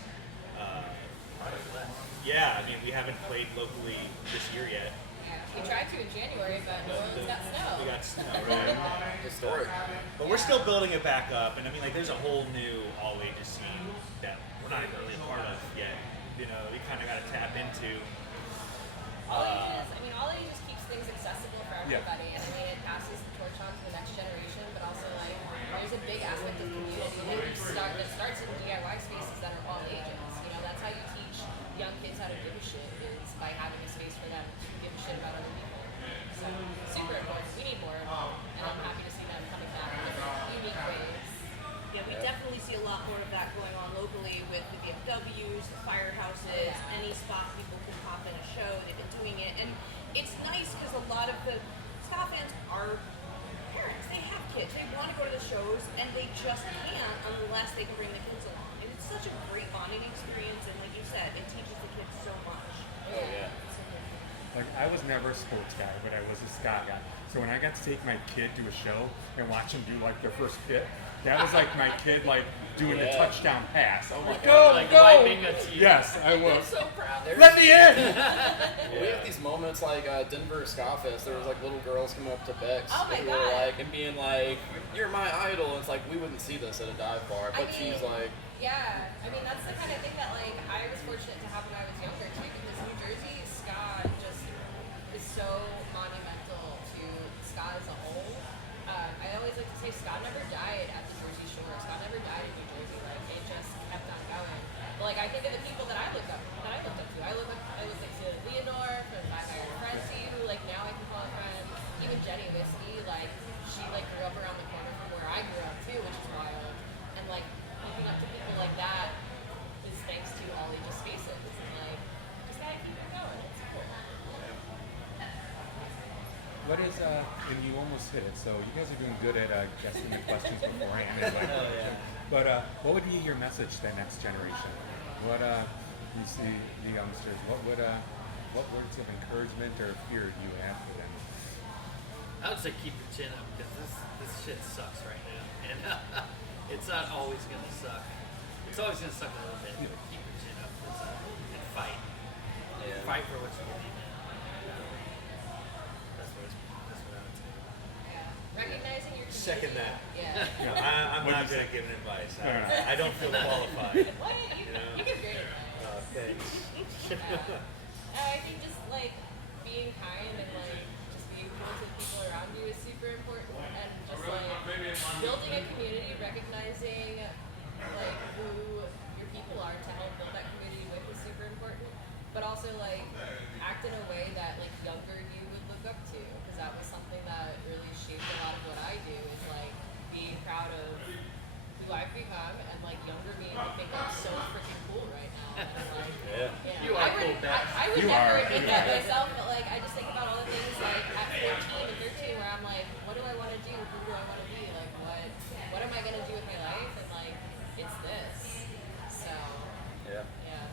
Yeah, I mean, we haven't played locally this year yet. We tried to in January, but New Orleans got snow. We got snow, right? Historic. But we're still building it back up, and I mean, like, there's a whole new all ages scene that we're not even really a part of yet. You know, we kind of got to tap into. All ages keeps things accessible for everybody, and I mean, it passes the torch on to the next generation, but also like there's a big aspect of community that starts in DIY spaces that are all ages. You know, that's how you teach young kids how to give a shit, is by having a space for them to give a shit about other people. So super important. We need more of them, and I'm happy to see them coming back in different unique ways. Yeah, we definitely see a lot more of that going on locally with the VFWs, the firehouses, any spot people can pop in a show. They've been doing it, and it's nice because a lot of the ska fans are parents. They have kids. They want to go to the shows, and they just can't unless they can bring the kids along. And it's such a great bonding experience, and like you said, it teaches the kids so much. Oh yeah. Like, I was never a sports guy, but I was a ska guy. So when I got to take my kid to a show and watch him do like their first hit, that was like my kid like doing the touchdown pass. I'm like, go, like go! wiping a tear. Yes, I was. I'm so proud. Let me in! We have these moments like Denver Ska Fest. There was like little girls coming up to Bex Oh my who were God. like and being like, "You're my idol." And it's like we wouldn't see this at a dive bar, but she's like, yeah, I mean, that's the kind of thing that, like, I was fortunate to have when I was younger, too, because New Jersey ska just is so monumental to ska as a whole. I always like to say ska never died at the Jersey Shore. Ska never died in New Jersey. Like, it just kept on going. But, like, I think of the people that I looked up to. I looked up to Leonore from My Hired Frenzy, who, like, now I can call a friend. Even Jenny Whiskey, like, she, like, grew up around the corner from where I grew up, too, which is wild. And, like, looking up to people like that is thanks to all ages spaces. And like, just gotta keep it going. It's cool. What is, and you almost hit it, so you guys are doing good at guessing the questions beforehand. And, like, but what would be your message to the next generation? What, you see the youngsters, what words of encouragement or fear do you have for them? I would say keep your chin up because this shit sucks right now, and it's not always gonna suck. It's always gonna suck a little bit, but keep your chin up and fight. Yeah. Fight for what you believe in. That's what I would say. Recognizing your community. Second that. Yeah. No, I'm not good at giving advice. I don't feel qualified. Well, you give great advice. Thanks. I think just like being kind and like just being cool to the people around you is super important, and just like building a community, recognizing like who your people are to help build that community with is super important. But also like act in a way that like younger you would look up to, because that was something that really shaped a lot of what I do. Is like being proud of who I've become, and like younger me would think I'm so freaking cool right now. And like, You are cool, Bex. I would never admit that myself, but like I just think about all the things like at 14 and 13 where I'm like, what do I want to do? Who do I want to be? Like what am I gonna do with my life? And like it's this. So yeah. yeah.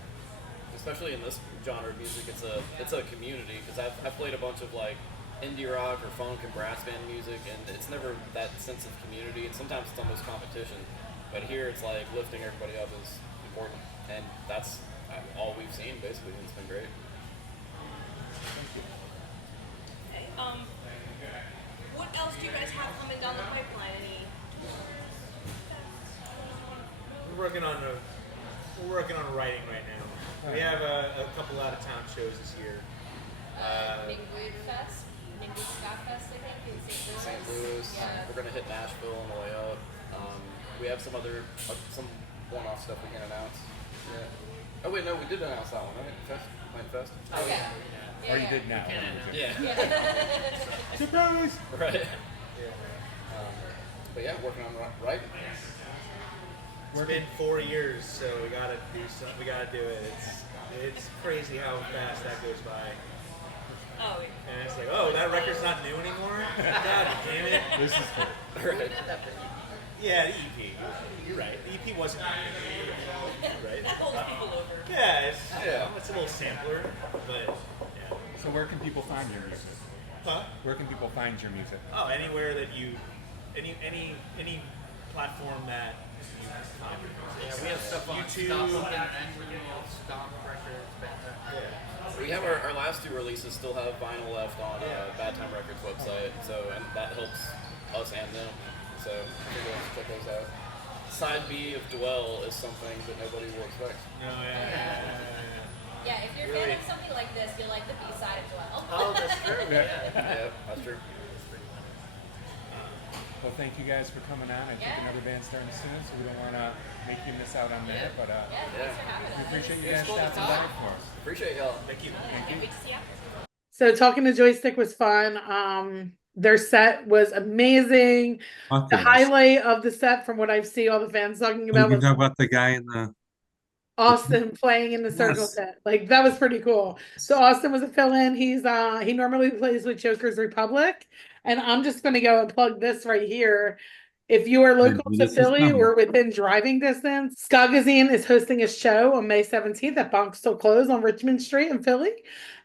especially in this genre of music, it's a community because I've played a bunch of like indie rock or funk and brass band music, and it's never that sense of community, and sometimes it's almost competition. But here it's like lifting everybody up is important, and that's all we've seen basically, and it's been great. Okay, what else do you guys have coming down the pipeline? We're working on writing right now. We have a couple out of town shows this year. Ningwood Fest, Ningwood Ska Fest, I think, in St. Louis. Yeah. We're gonna hit Nashville on the way out. We have some other some one-off stuff we can announce. Yeah. Oh wait, no, we did announce that one, right? Fest. Oh yeah. Or you did now. Yeah. Surprise! Right. But yeah, working on writing. It's been 4 years, so we gotta do something. We gotta do it. It's crazy how fast that goes by. Oh, and it's like, oh, that record's not new anymore. God damn it! This is cool. Right. Yeah, the EP. You're right. The EP wasn't new, right? That holds people over. Yeah, it's a little sampler, but yeah. So where can people find your music? Huh? Where can people find your music? Oh, anywhere that you, any platform that you can find it. Yeah, we have stuff on YouTube. Stomp Records, We have our last 2 releases still have vinyl left on Bad Time Records website, so and that helps us and them. So everyone should check those out. Side B of Dwell is something that nobody will expect. No, Yeah, if you're a fan of something like this, you'll like the B-side as well. Oh, that's true. Yeah, that's true. Well, thank you guys for coming on. I think another band's starting soon, so we don't want to make you miss out on that. But thanks for having us. we appreciate you It's guys cool to stopping talk. by for us. Appreciate y'all. Thank you. Can't wait to see you. So talking to Joystick was fun. Their set was amazing. The highlight of the set, from what I've seen all the fans talking about, You was talk about the guy in the Austin playing in the circle Yes. pit. Like, that was pretty cool. So Austin was a fill-in. He normally plays with Joker's Republic, and I'm just going to go and plug this right here. If you are local to This is Philly coming. or within driving distance, Skagazine is hosting a show on May 17th at Bonk Still Closed on Richmond Street in Philly,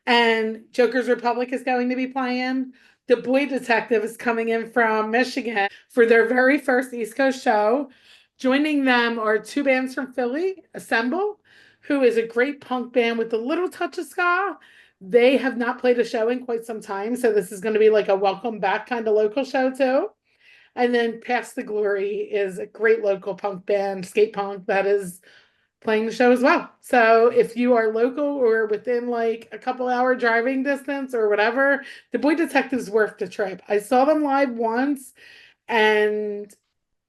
and Joker's Republic is going to be playing. The Boy Detective is coming in from Michigan for their very first East Coast show. Joining them are 2 bands from Philly, Assemble, who is a great punk band with a little touch of ska. They have not played a show in quite some time, so this is going to be like a welcome back kind of local show too. And then Past the Glory is a great local punk band, skate punk, that is playing the show as well. So if you are local or within like a couple hour driving distance or whatever, the Boy Detective's worth the trip. I saw them live once, and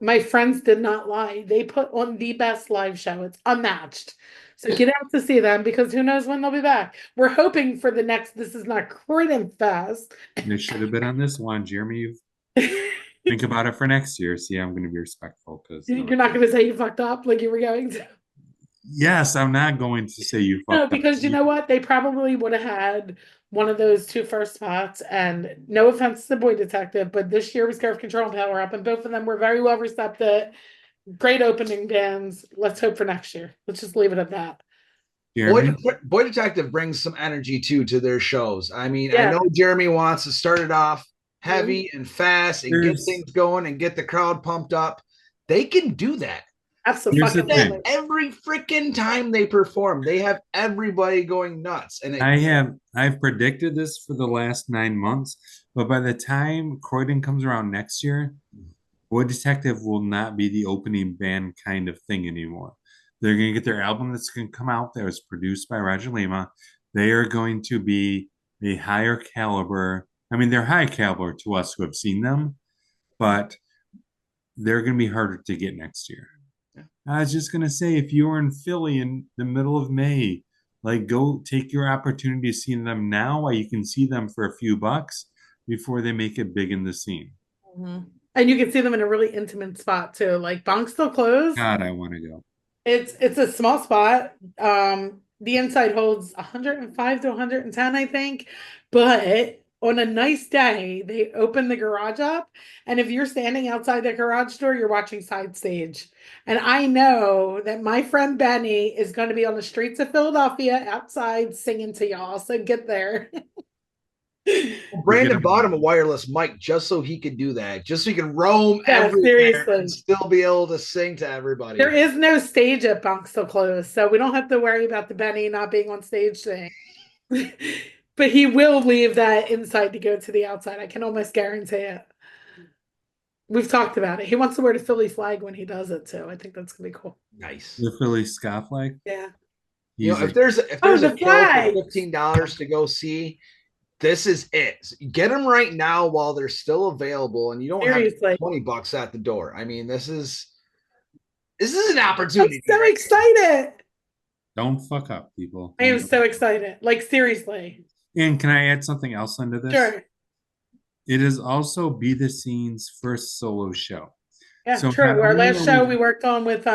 my friends did not lie. They put on the best live show. It's unmatched. So get out to see them, because who knows when they'll be back. We're hoping for the next This Is Not Croydon Fest. They should have been on this one, Jeremy. Think about it for next year. See, I'm going to be respectful because You're not going to say you fucked up like you were going to. yes, I'm not going to say you fucked No, up. because you know what? They probably would have had one of those 2 first spots. And no offense to the Boy Detective, but this year was Girth Control and Power Up, and both of them were very well receptive. Great opening bands. Let's hope for next year. Let's just leave it at that. Boy Detective brings some energy too to their shows. I mean, Yeah. I know Jeremy wants to start it off heavy and fast and get things going and get the crowd pumped up. They can do that. Absolutely. Every freaking time they perform, they have everybody going nuts. And I've predicted this for the last 9 months, but by the time Croydon comes around next year, Boy Detective will not be the opening band kind of thing anymore. They're going to get their album that's going to come out that was produced by Roger Lima. They are going to be a higher caliber. I mean, they're high caliber to us who have seen them, but they're going to be harder to get next year. Yeah. I was just going to say, if you're in Philly in the middle of May, like, go take your opportunity to see them now while you can see them for a few bucks before they make it big in the scene. Mm-hmm. And you can see them in a really intimate spot too. Like, Bonk Still Closed. God, I want to go. It's a small spot. The inside holds 105 to 110, I think. But on a nice day, they open the garage up, and if you're standing outside the garage door, you're watching side stage. And I know that my friend Benny is going to be on the streets of Philadelphia outside singing to y'all. So get there. Brandon bought him a wireless mic just so he could do that, just so he can roam everywhere seriously. and still be able to sing to everybody. There is no stage at Bunk So Close, so we don't have to worry about the Benny not being on stage thing. But he will leave that inside to go to the outside. I can almost guarantee it. We've talked about it. He wants to wear the Philly flag when he does it too. I think that's gonna be cool. Nice. The Philly Ska flag. Yeah. You know, if there's a show for $15 to go see, this is it. Get them right now while they're still available, and you don't have $20 at the door. I mean, this is an opportunity. I'm so excited. Don't fuck up, people. I am so excited. Like, seriously. And can I add something else into this? Sure. It is also Be the Scene's first solo show. Yeah, so true. Our last show we worked on with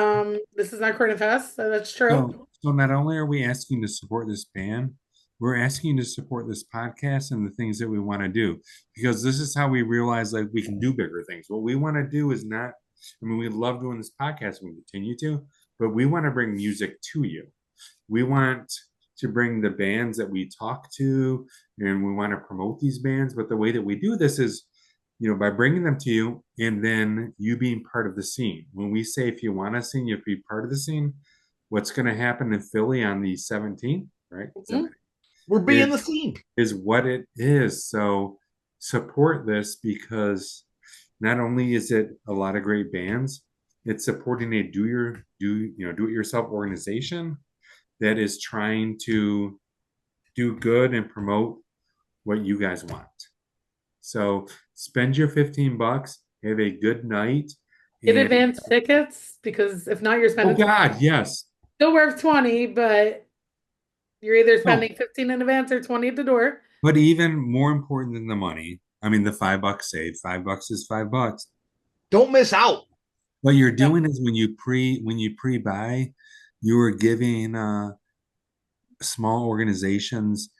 This Is Not Croydon Fest, so that's true. So not only are we asking to support this band, we're asking to support this podcast and the things that we want to do, because this is how we realize like we can do bigger things. What we want to do is not, I mean, we love doing this podcast and we continue to, but we want to bring music to you. We want to bring the bands that we talk to, and we want to promote these bands. But the way that we do this is, you know, by bringing them to you and then you being part of the scene. When we say, if you want to sing, you have to be part of the scene. What's going to happen in Philly on the 17th, right? Mm-hmm. We're being the scene. Is what it is. So support this, because not only is it a lot of great bands, it's supporting a do-it-yourself organization that is trying to do good and promote what you guys want. So spend your $15, have a good night. Get advance tickets, because if not, you're spending. Oh God, yes. Still worth 20, but you're either spending 15 in advance or 20 at the door. But even more important than the money, I mean, the $5 saved. $5 is $5. Don't miss out. What you're doing is when you pre-buy, you are giving small organizations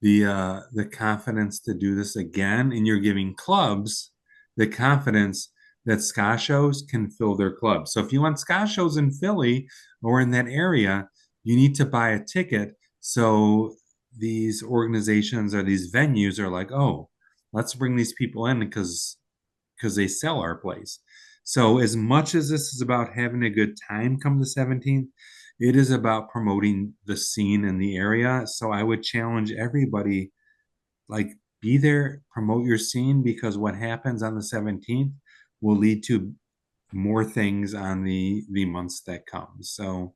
the confidence to do this again, and you're giving clubs the confidence that ska shows can fill their clubs. So if you want ska shows in Philly or in that area, you need to buy a ticket. So these organizations or these venues are like, oh, let's bring these people in because they sell our place. So as much as this is about having a good time come the 17th, it is about promoting the scene in the area. So I would challenge everybody, like, be there, promote your scene, because what happens on the 17th will lead to more things on the months that come. So,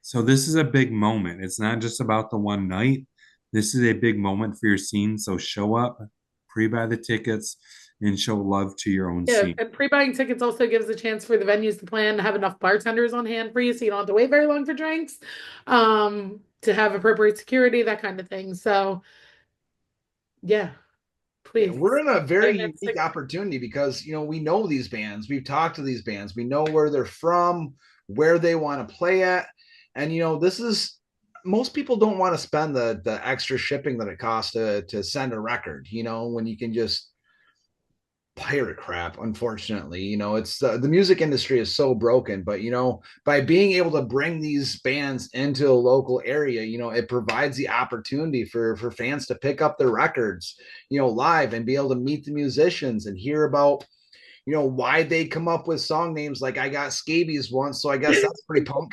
so this is a big moment. It's not just about the one night. This is a big moment for your scene. So show up, pre-buy the tickets, and show love to your own scene. And pre-buying tickets also gives a chance for the venues to plan to have enough bartenders on hand for you, so you don't have to wait very long for drinks, to have appropriate security, that kind of thing. So, yeah, please. We're in a very unique opportunity because, you know, we know these bands. We've talked to these bands. We know where they're from, where they want to play at. And, you know, this is, most people don't want to spend the extra shipping that it costs to send a record, you know, when you can just pirate crap. Unfortunately, you know, it's the music industry is so broken, but, you know, by being able to bring these bands into a local area, you know, it provides the opportunity for fans to pick up their records, you know, live, and be able to meet the musicians and hear about, you know, why they come up with song names like I Got Scabies once, so I guess that's pretty punk.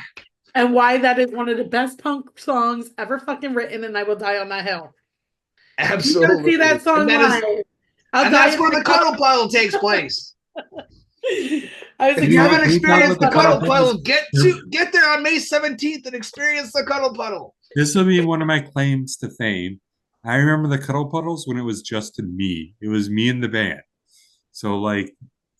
And why that is one of the best punk songs ever fucking written, and I Will Die on That Hill. Absolutely. You see that song live. And that's where the Cuddle Puddle takes place. If you haven't experienced the Cuddle Puddle, get there on May 17th and experience the Cuddle Puddle. This will be one of my claims to fame. I remember the Cuddle Puddles when it was just me. It was me and the band. So, like,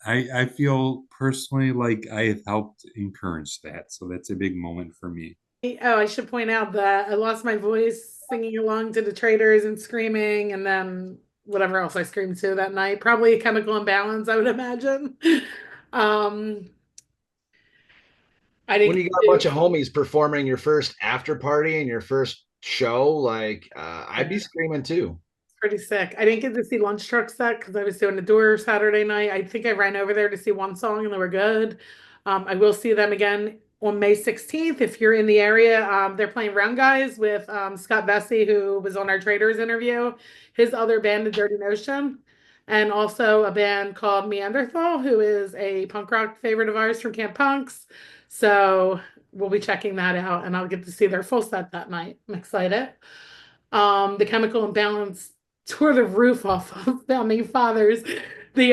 I feel personally like I have helped encourage that. So that's a big moment for me. Oh, I should point out that I lost my voice singing along to the Traitors and screaming, and then whatever else I screamed to that night. Probably a chemical imbalance, I would imagine. When you got a bunch of homies performing your first after party and your first show, like, I'd be screaming too. pretty sick. I didn't get to see Lunch Truck Set because I was doing a door Saturday night. I think I ran over there to see one song and they were good. I will see them again on May 16th. If you're in the area, they're playing Round Guys with Scott Vesey, who was on our Traitors interview, his other band, The Dirty Notion, and also a band called Neanderthal, who is a punk rock favorite of ours from Camp Punks. So we'll be checking that out and I'll get to see their full set that night. I'm excited. The Chemical Imbalance tore the roof off of Founding Fathers. The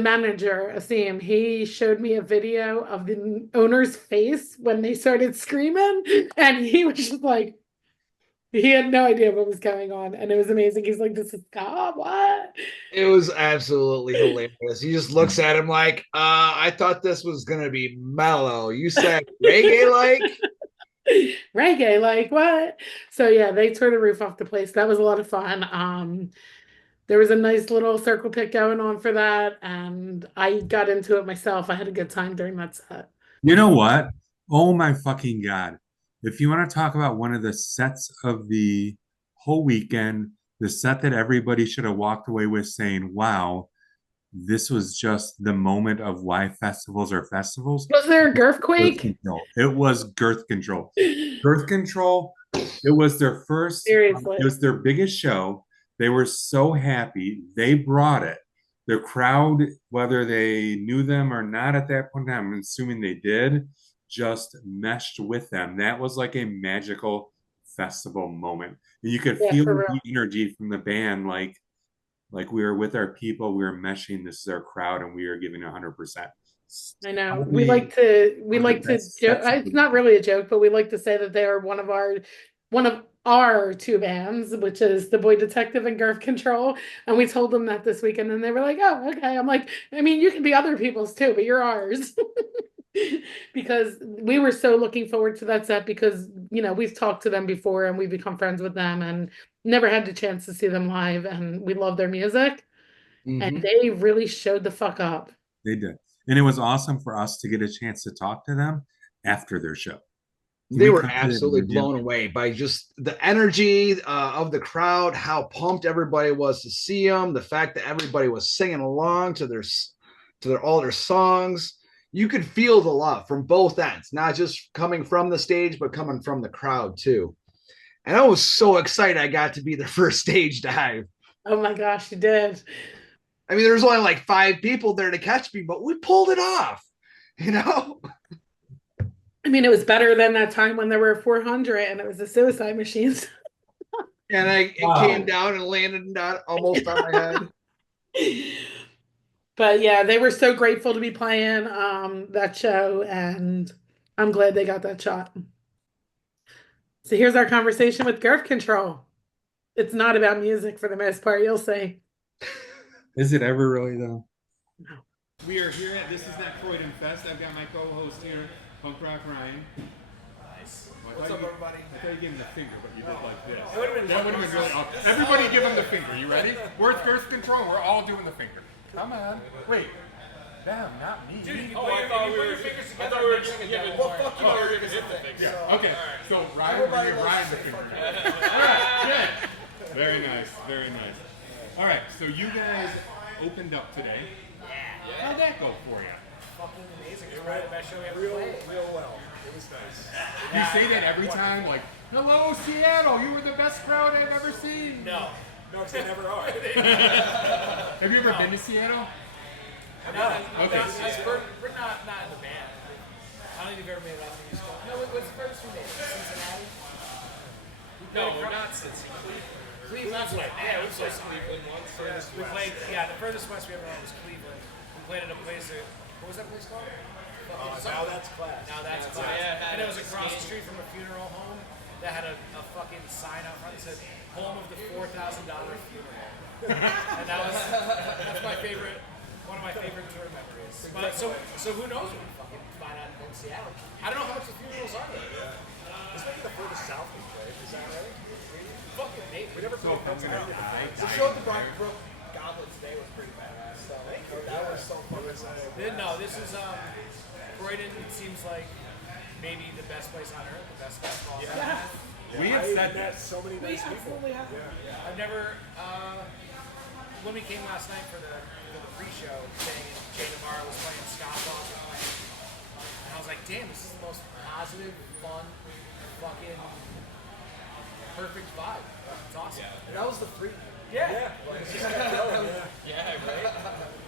manager, Asim, he showed me a video of the owner's face when they started screaming, and he was just like, he had no idea what was going on, and it was amazing. He's like, "This is God, what?" It was absolutely hilarious. He just looks at him like, I thought this was gonna be mellow. You said reggae like? Reggae, like what? So yeah, they tore the roof off the place. That was a lot of fun. There was a nice little circle pit going on for that, and I got into it myself. I had a good time during that set. You know what? Oh my fucking God. If you want to talk about one of the sets of the whole weekend, the set that everybody should have walked away with saying, wow, this was just the moment of why festivals are festivals. Was there a Girthquake? It was Girth Control. Girth Control, it was their first, Seriously. it was their biggest show. They were so happy. They brought it. The crowd, whether they knew them or not at that point in time, I'm assuming they did, just meshed with them. That was like a magical festival moment. You could feel the energy from the band, like we were with our people, we were meshing. This is our crowd, and we are giving 100%. I know. We like to joke. It's not really a joke, but we like to say that they are one of our two bands, which is the Boy Detective and Girth Control. And we told them that this weekend, and they were like, "Oh, okay." I'm like, I mean, you can be other people's too, but you're ours. Because we were so looking forward to that set because, we've talked to them before and we've become friends with them and never had the chance to see them live, and we love their music. And they really showed the fuck up. They did. And it was awesome for us to get a chance to talk to them after their show. They were absolutely blown away by just the energy of the crowd, how pumped everybody was to see them, the fact that everybody was singing along to all their songs. You could feel the love from both ends, not just coming from the stage, but coming from the crowd too. And I was so excited I got to be the first stage dive. Oh my gosh, you did. I mean, there was only like 5 people there to catch me, but we pulled it off, I mean, it was better than that time when there were 400 and it was the suicide machines. And it came down and landed almost on my head. But yeah, they were so grateful to be playing that show, and I'm glad they got that shot. So here's our conversation with Girth Control. It's not about music for the most part, you'll see. Is it ever really, though? No. We are here at This Is Not Croydon Fest. I've got my co-host here, Punk Rock Ryan. Nice. What's up, everybody? I thought you gave him the finger, but you did like this. That would have been really awesome. Everybody give him the finger. You ready? We're Girth Control. We're all doing the finger. Come on. Wait. Damn, not me. Dude, I thought we were giving it. Well, fuck you, we were giving it. Yeah. Okay. So Ryan, we're gonna give Ryan the finger. All right. Good. Very nice. Very nice. All right. So you guys opened up today. Yeah. How'd that go for you? Fucking amazing. It's probably the best show we ever played. Real well. It was nice. You say that every time, like, "Hello, Seattle. You were the best crowd I've ever seen." No, because they never are. Have you ever been to Seattle? No. Okay. We're not in the band. I don't think you've ever made it out of East Coast. No, what's the furthest we made? Cincinnati? No, not Cincinnati. Cleveland. Yeah, we played Cleveland once. We played, the furthest west we ever went was Cleveland. We played at a place what was that place called? Now That's Class. Now That's Class. Yeah, and it was across the street from a funeral home that had a fucking sign out front that said, "Home of the $4,000 funeral." And that's my favorite. One of my favorite tour memories. But so who knows what we fucking find out in Seattle? I don't know how much the funerals are there. This might be the furthest south we played. Is that right? Fucking maybe. We never played Pennsylvania. The show at the Brook Goblet today was pretty badass. So that was so fun. No, this is Croydon. It seems like maybe the best place on earth, the best basketball. We have I said met this. so many We nice people. absolutely have. Yeah. I've never. When we came last night for the pre-show thing, and Jay Navarro was playing Scott Ball, and I was like, "Damn, this is the most positive, fun, fucking perfect vibe. It's awesome." And that was the free. Yeah. Like, it's just kept going. Yeah, right?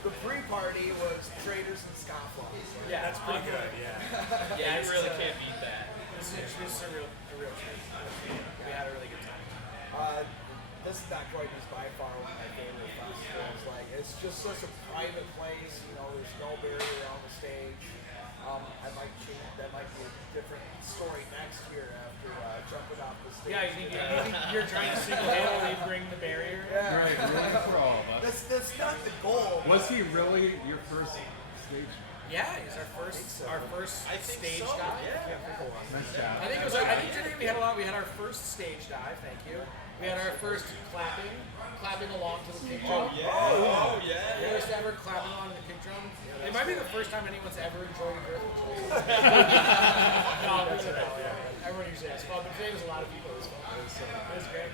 The pre-party was Traitors and Scofflaw. Yeah, That's pretty good. Yeah. Yeah, you really can't beat that. This is a real treat. We had a really good time. This is not quite as by far one of my favorite festivals. Like, it's just such a private place. You know, there's no barrier on the stage. I might change. That might be a different story next year after jumping off the stage. Yeah, you think you're trying to single-handedly bring the barrier? Yeah. Right, really for all of us. That's not the goal. Was he really your first stage? Yeah, he's our first stage dive. Nice job. I think today we had our first stage dive. Thank you. We had our first clapping along to the kick drum. Oh, yeah. First ever clapping along to the kick drum. It might be the first time anyone's ever enjoyed a Girth Control. No, everyone usually has fun, but today was a lot of people. It was fun. It was great.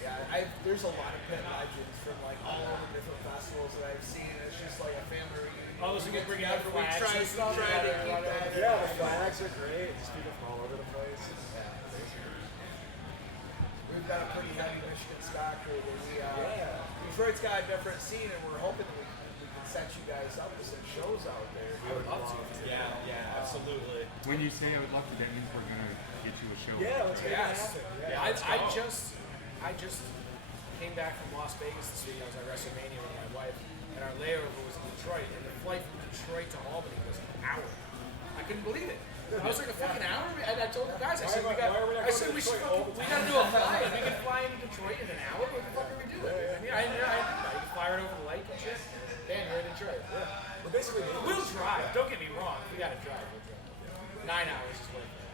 Yeah, there's a lot of pit legends from like all the different festivals that I've seen. It's just like a family reunion. Oh, so we bring out we flags try and stuff. to keep that. Yeah, the flags are great. Just people from all over the place. We've got a pretty heavy Michigan stock crew. Detroit's got a different scene, and we're hoping we can set you guys up with some shows out there. I would love to. Yeah, absolutely. When you say I would love to, that means we're gonna get you a show. Yeah, let's make it Yes. happen. Yeah. I just came back from Las Vegas this week. I was at WrestleMania with my wife, and our layover was in Detroit. And the flight from Detroit to Albany was an hour. I couldn't believe it. I was like, a fucking hour? And I told the guys, I said, we got to do a fly. We can fly into Detroit in an hour. What the fuck are we doing? I mean, I can fly right over the lake and shit. Damn, you're in Detroit. Yeah. Well, basically, We'll drive. Don't get me wrong. If we got to drive, we'll drive. 9 hours is worth it.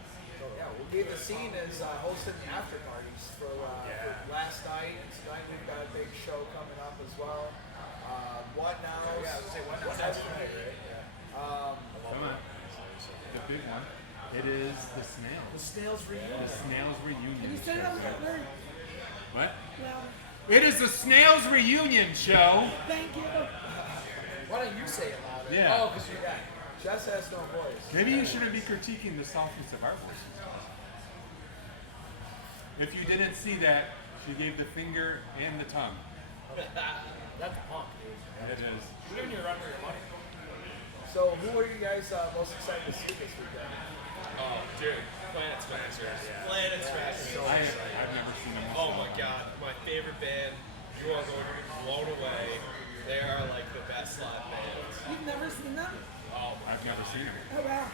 Yeah, we'll be the scene is hosting the after parties for last night, and tonight we've got a big show coming up as well. What now? Yeah, I was say what now? That's tonight, right? Come on. The big one. It is the Snails. The Snails reunion. The Snails reunion. Can you say it on the other? What? No. It is the Snails reunion show. Thank you. Why don't you say it louder? Yeah. Oh, because you're that. Jess has no voice. Maybe you shouldn't be critiquing the softness of our voices. If you didn't see that, she gave the finger and the tongue. That's punk, dude. It is. We're giving you a run for your money. So, who are you guys most excited to see this weekend? Oh, dude. Planet Smashers. Planet Smashers. I've never seen them. Oh my god, my favorite band. You are going to be blown away. They are like the best live bands. You've never seen them? Oh, I've never seen them. Oh wow.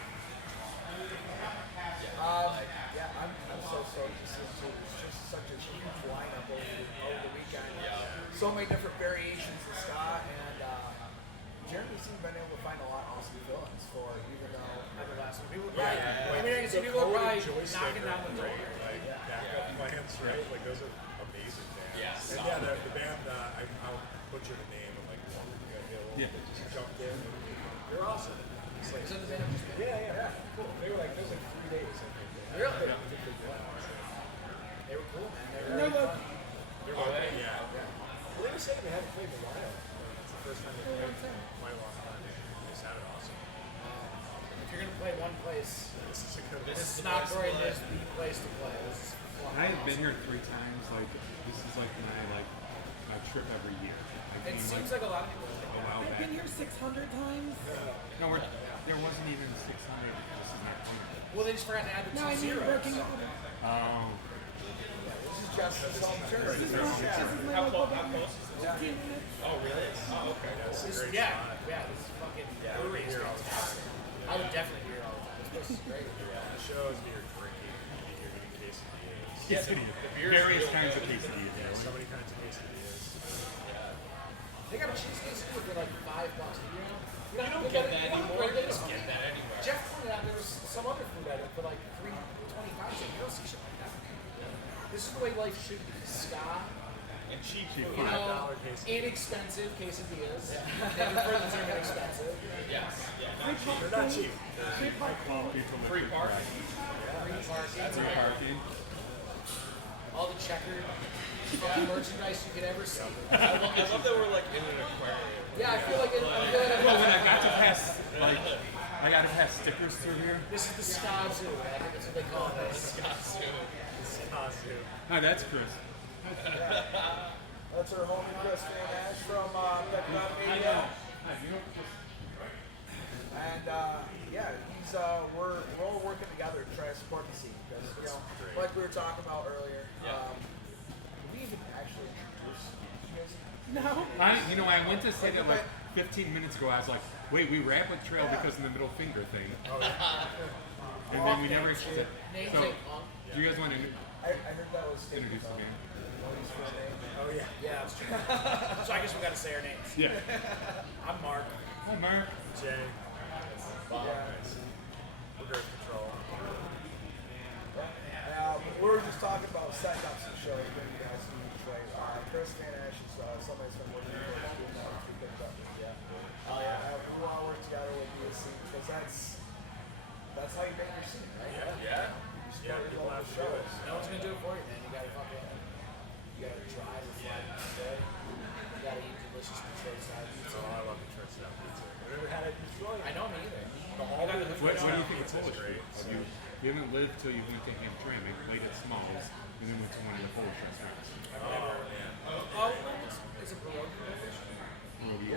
I'm so stoked to see too. It's just such a huge lineup over the weekend. So many different variations of ska, and Jeremy's been able to find a lot of awesome villains for, even though Never last one. People probably, I mean, I can see people are probably knocking down the door. Like backup plans, right? Like those are amazing bands. Yes. And yeah, the band, I'll butcher the name of like Wareika Hill. Yeah. Just jumped in. They're awesome. It's like, Is that the band? yeah. Cool. They were like, there's like 3 days. I think. Really? Yeah. They were cool, man. They were No, really look. fun. Yeah. Well, they were saying they haven't played in a while. It's the first time they've played in quite a long time. They sounded awesome. If you're going to play one place, This is a good this is not Croydon is the place to play. This is fun. I've been here 3 times. Like this is like my trip every year. It seems like a lot of people think a while I've back. been here 600 times. No, there wasn't even 600. This is not point. Well, they just forgot to add the No, I 2 mean zeros. working on it. Oh. this is Jess's home church. This is my local band. 15 minutes. Oh, really? Oh, okay. That's a great Yeah, spot. this is fucking brewery is fantastic. I would definitely be here all the time. This place is great. The shows you're drinking, you're getting quesadillas. Quesadilla. Various kinds of quesadillas. Yeah, so many kinds of quesadillas. They got a cheesesteak stew for like $5 a year. You don't get that anymore. You don't get that anywhere. Jeff pointed out there was some other food item for like $3.25. So you don't see shit like that. This is the way life should be. Ska, And cheap you food. know, $5 quesadillas. inexpensive quesadillas. Thank you for the term inexpensive. Yes. Yeah. They're not cheap. Free parking. Free parking. Free parking. Free parking. checkered fucking merchandise you could ever see. I love that we're like in an aquarium. Yeah, I feel like Well, when I got to pass, I got to pass stickers through here. this is the Ska Zoo. I think that's what they call it. Ska Zoo. Hi, that's Chris. That's our homie Chris Van Ash from Peckman Media. And yeah, he's we're all working together to try to support the scene because like we were talking about earlier. We even actually introduced you guys. No. I went to say that like 15 minutes ago. I was like, wait, we rap with Trail because of the middle finger thing. And then we never said. So, do you guys want to I heard that was introduce the band? Oh yeah, that's true. So I guess we got to say our names. Yeah. I'm Mark. Hi, Mark. Jay. Bob. We're Girth Control. We were just talking about setting up some shows for you guys in Detroit. Chris Van Ash is somebody that's been working with us doing that two things up. We want to work together with DSC because that's how you make your scene, right? Yeah. You start your local shows. No one's gonna do it for you, man. You gotta drive or fly the next day. You gotta eat delicious Detroit style pizza. Oh, I love Detroit style pizza. I've never had it in Detroit. I know, me either. What do you think of Polish food? You haven't lived till you went to Hamtramck, played at Smalls, and then went to one of the Polish restaurants. Is it pierogi?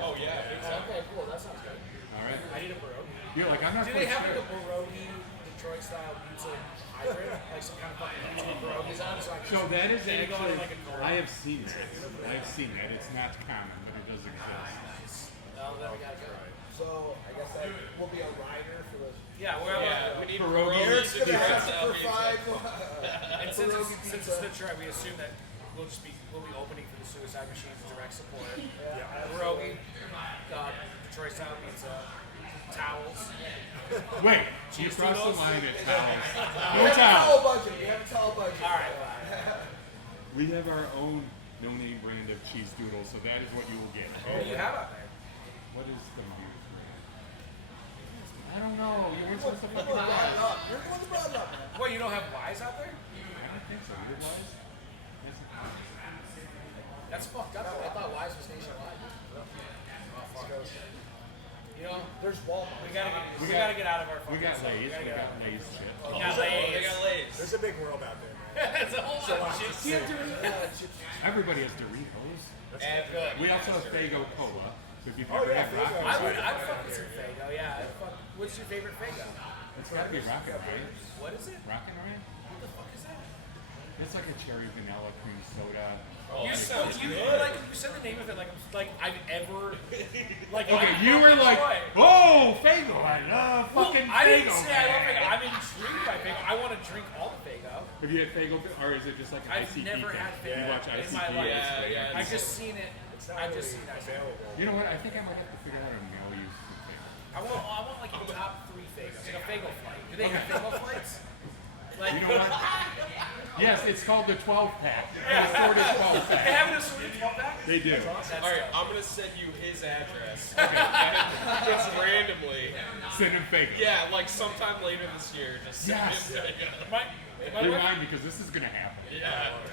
Oh yeah. Okay, cool. That sounds good. All right. I need a pierogi. You're like, I'm not Do quite they have sure. like a pierogi Detroit style pizza hybrid? Like some kind of fucking pierogies on it? So that is Can you go actually, to like a car? I have seen it. I've seen it. It's not common, but it does exist. Oh, then we gotta try. So I guess that will be a rider for the. We need Pierogi. Eric's gonna Detroit have to style provide And since pierogi it's pizza. Detroit, we assume that we'll be opening for the Suicide Machines direct support. Pierogi, Detroit style pizza, towels. Wait, you crossed the line at towels. We No have a towels. towel budget. We have a towel budget. All right, fine. We have our own no-name brand of cheese doodles, so that is what you will get. What do you have out there? What is the new brand? I don't know. You weren't supposed to You're fucking the one that lie. brought it up. You're the one that brought it up, man. What, you don't have Wise out there? I don't think so. Your wise? That's fucked up. I thought Wise was nationwide. You know, There's Walmart. we gotta get out of our We fucking got zone. Lay's. We get got out. Lay's shit. We got Lay's. They got Lay's. There's a big world out there, man. It's a whole lot of shit. Everybody has Doritos. And good. We also have Fago Cola. So if you've Oh, never yeah, had Faygo. Rocket, I'd fuck with some Faygo, yeah. What's your favorite Faygo? it's got to be Rocket, right? What is it? Rocket, right? What the fuck is that? It's like a cherry vanilla cream soda. You said the name of it like I've ever like. Okay, I'm you from were like, Detroit. oh, Fago, I love Well, fucking I didn't Fago. say I love Faygo. I'm intrigued by Faygo. I want to drink all the Faygo. Have you had Fago, or is it just like an I've ICP never thing? had You Faygo watch in ICP. my life. it's Faygo. I've just seen it. I've just seen it. You know what? I think I might have to figure out how to mail you some Fago. I want like the top 3 Faygos. Like a Faygo flight. Do they have Faygo flights? Like, You know what? Yes, it's called the 12-pack. The assorted 12-pack. They have an assorted 12-pack? They do. All right, I'm gonna send you his address. Just randomly. Send him Fago. Yeah, like sometime later this year. Just send Yes. him My wife, Remind me, because this is going to happen.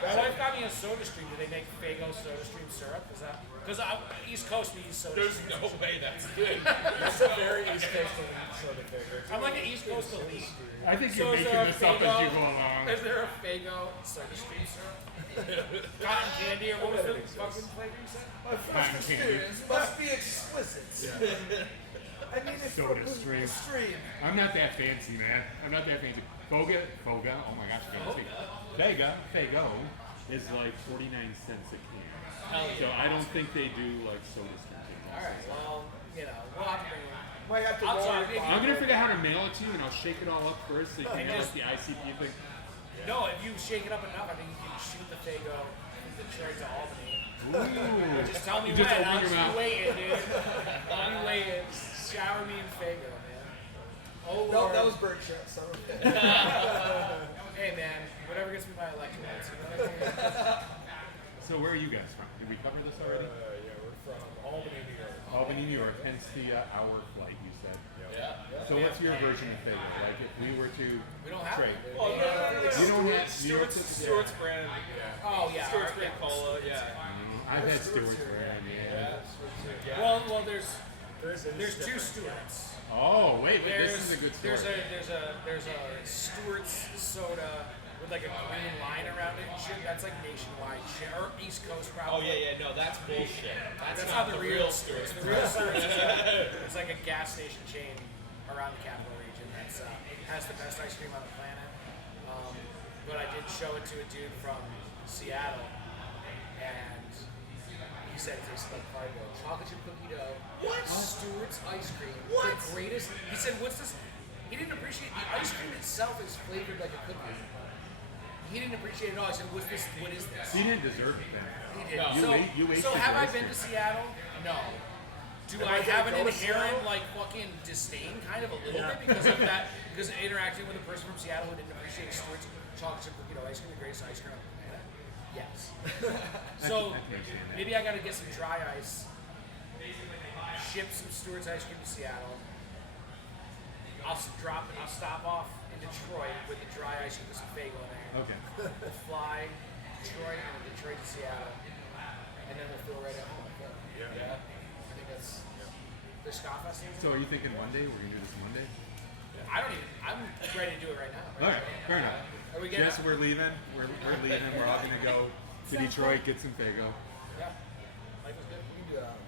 my wife got me a Soda Stream. Do they make Faygo Soda Stream syrup? Is that because East Coast we use Soda There's Stream. no way that's good. That's a very East Coast elite soda figure. I'm like an East Coast elite. I think So you're is making there a this up as Faygo? you go along. Is there a Faygo Soda Stream syrup? Cotton candy or what was the fucking flavor you said? My Cotton first candy. experience must be explicit. I need it Soda from stream. the stream. I'm not that fancy, man. I'm not that fancy. Foga, oh my gosh, I gotta say. Fago is like 49 cents a can. So I don't think they do like soda stream. Alright, well, you know, we'll have to bring it. Might have to I'll roll try. your I'm gonna figure out how to mail it to you, and I'll shake it all up first so you can And get just- like the ICP thing. No, if you shake it up enough, I think you can shoot the Faygo from Detroit to Albany. Ooh. Just tell me Just when. open I'll your just mouth. be waiting, dude. I'll be waiting. Shower me in Faygo, man. Oh, No, Lord. that was Bert Shot. So. Hey, man. Whatever gets me my electrolytes. You know what I mean? So where are you guys from? Did we cover this already? Yeah, we're from Albany, New York. Albany, New York, hence the hour flight you said. Yeah. So what's your version of favorite? Like if we were to We don't have trade. it. Well, You don't have New York. Stewart's brand. Yeah. Oh yeah, Stewart's yeah. brand cola. Yeah. I've had Stewart's brand. Yeah. Well, there's two Stewarts. Oh wait, this is a good story. There's a Stewart's soda with like a green line around it and shit. That's like nationwide shit, or East Coast Oh probably. yeah. No, that's bullshit. That's not the real Stewart's. The real Stewart's it's like a gas station chain around the capital region that's has the best ice cream on the planet. But I did show it to a dude from Seattle, and he said it tasted like cardboard. Chocolate chip cookie dough. What? Stewart's ice cream. What? The greatest. He said, "What's this?" He didn't appreciate the ice cream itself is flavored like a cookie. He didn't appreciate it at all. I said, "What's this? What is this?" He didn't deserve it then. He did. No. So have I been to Seattle? No. Do I have an inherent like fucking disdain, kind of a little bit because of that? Because interacting with a person from Seattle who didn't appreciate Stewart's chocolate chip cookie dough ice cream, the greatest ice cream on the planet. Yes. So maybe I got to get some dry ice. Ship some Stewart's ice cream to Seattle. I'll stop off in Detroit with the dry ice cream with some Faygo in there. Okay. We'll fly Detroit and Detroit to Seattle, and then we'll feel right at home. Yeah. I think that's the ska festival. So are you thinking Monday? We're gonna do this Monday? I'm ready to do it right now. All right, fair enough. Are we getting? Yes, we're leaving. We're leaving. We're all gonna go to Detroit, get some Faygo. Yeah. Life is good. We can do that on the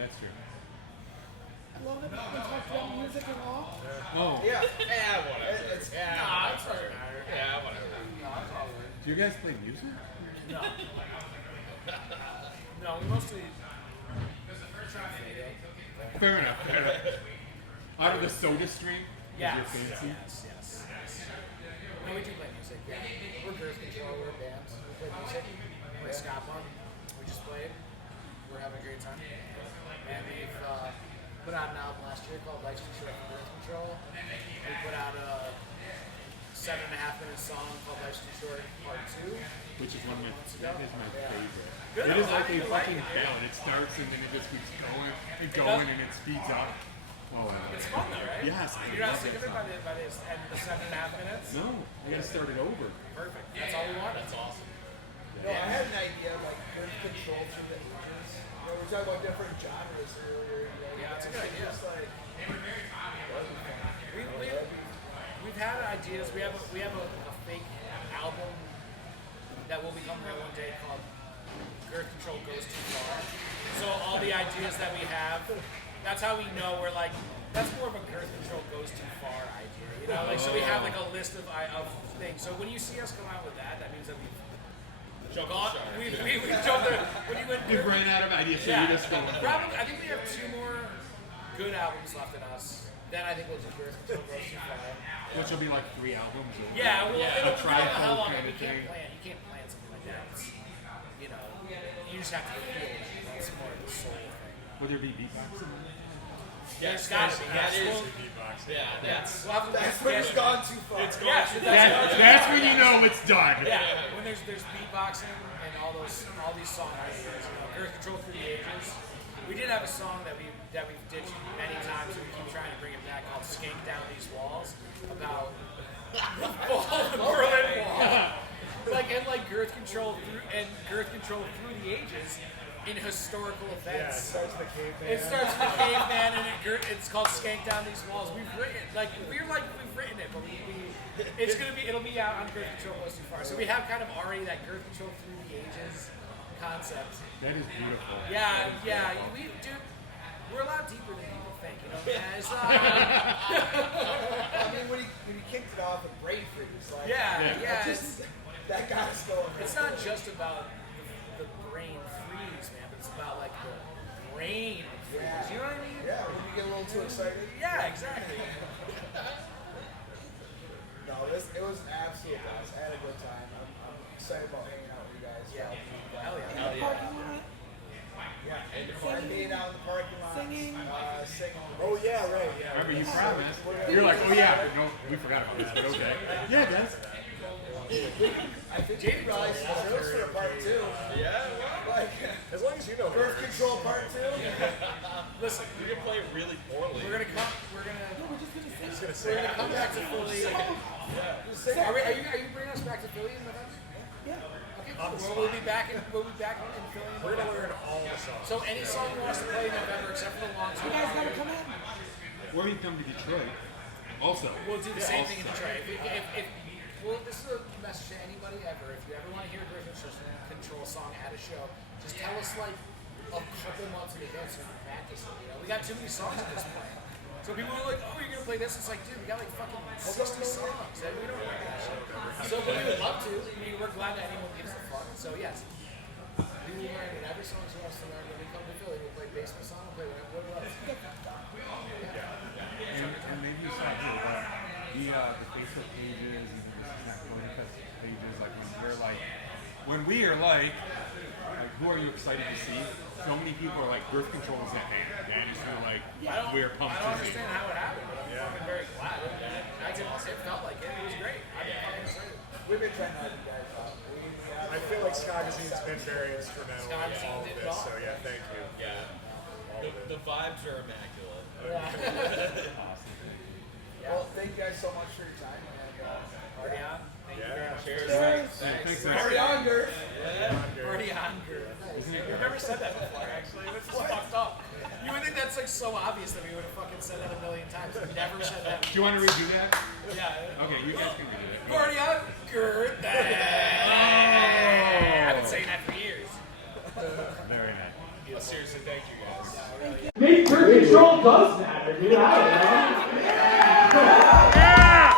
That's true. I love it. We talked about music and all. Oh. Yeah. Whatever. It's, Nah, it doesn't matter. Yeah, whatever. No, it's all good. Do you guys play music? No. No, we mostly. Fair enough. Fair enough. Out of the Soda Stream? Yeah. Is your fancy? Yes. No, we do play music. Yeah. We're Girth Control. We're bands. We play music. We play ska punk. We just played. We're having a great time. And we've put out an album last year called Life's Too Short for Girth Control. We put out a 7.5-minute song called Life's Too Short Part 2. Which is one of my favorite. Good. It is like a I like fucking it. ballad. It starts and then it just keeps going and going and it speeds up. Oh, It's fun though, right? Yes, I You're not love sick of that it by the end of the 7.5 minutes? No, I gotta start it over. Perfect. That's all we want. That's awesome. No, I had an idea of like Girth Control through the ages. You know, we're talking about different genres earlier. You know, Yeah, that's a good idea. Just like, We've had ideas. We have a fake album that will become real one day called Girth Control Goes Too Far. So all the ideas that we have, that's how we know we're like, that's more of a Girth Control Goes Too Far idea. You know, like so we have like a list of things. So when you see us come out with that, that means that we've jumped when you went. You've ran out of ideas, so Yeah. you're just going. Probably, I think we have 2 more good albums left in us. Then I think we'll do Girth Control Goes Too Far. Which will be like 3 albums. Or Yeah, well, it'll a depend on how trifold long. kind You of can't thing. plan. You can't plan something like that. It's, you know, you just have to feel it. It's more of a soul thing. Will there be beatboxing? There's gotta be. That is Well, beatbox. Yeah, that's when it's gone too far. That's when you know it's done. Yeah, when there's beatboxing and all these song ideas, you know, Girth Control Through the Ages. We did have a song that we've ditched many times and we keep trying to bring it back called Skank Down These Walls about the Berlin Wall. Like Girth Control through the ages in historical events. Starts with the caveman. It starts with the caveman and it's called Skank Down These Walls. We've written it, but it'll be out on Girth Control Goes Too Far. So we have kind of already that Girth Control Through the Ages concept. That is beautiful. Yeah, we're a lot deeper than people think, you know. As, I mean, when he kicked it off with Brain Freeze, like, that got us going. It's not just about the brain freeze, man, but it's about like the brain freeze. You know what I mean? Yeah, when you get a little too excited. Yeah, exactly. No, it was an absolute blast. I had a good time. I'm excited about hanging out with you guys. Yeah. Hell yeah. In the parking lot. Yeah. And being out in the parking lot. Singing. Singing. Oh, yeah, right. Yeah. Remember, you promised. You're like, oh yeah, no, we forgot about this, but okay. Yeah, guys. I think Jamie Rice shows for a part 2. Yeah, well, Like, as long as you know Girth Control part 2. Listen, you can play really poorly. We're gonna come back to Philly. Are you bringing us back to Philly in November? Yeah. Okay. Well, we'll be back in Philly. We're gonna learn all the songs. So any song you want us to play in November, except for the long song. You guys gotta come in. Or you come to Detroit. Also. We'll do the same thing in Detroit. Well, this is a message to anybody ever. If you ever want to hear a Girth Control song at a show, just tell us like a couple months in advance so we can practice it. You know, we got too many songs at this point. So people are like, "Oh, you're gonna play this?" It's like, dude, we got like fucking 60 songs, and we don't know that shit. So we would love to. We're glad that anyone gives a fuck. So yes, we will learn whatever songs you want us to learn when we come to Philly. We'll play basement song. We'll play whatever else. And maybe you saw too, the Facebook pages, and this is not Croydon Fest pages, like when we are like, who are you excited to see? So many people are like, Girth Control is that band, and it's kind of like, we're pumped. I don't understand how it happened, but I'm fucking very glad. It felt like it. It was great. I've been fucking excited. We've been trying to help you guys out. I feel like Skagazine's been very instrumental in all of this, so yeah, thank you. Yeah. The vibes are immaculate. Well, thank you guys so much for your time. Party on. Cheers. Thanks. Party on, Girth. Party on, Girth. You've never said that before, actually. That's just fucked up. You would think that's like so obvious that we would have fucking said that a million times. We've never said that. Do you want to redo that? Yeah. Okay, you guys can redo it. Party on, Girth. I've been saying that for years. Very nice. Yeah, seriously, thank you guys. Maybe Girth Control does matter, dude. I don't know.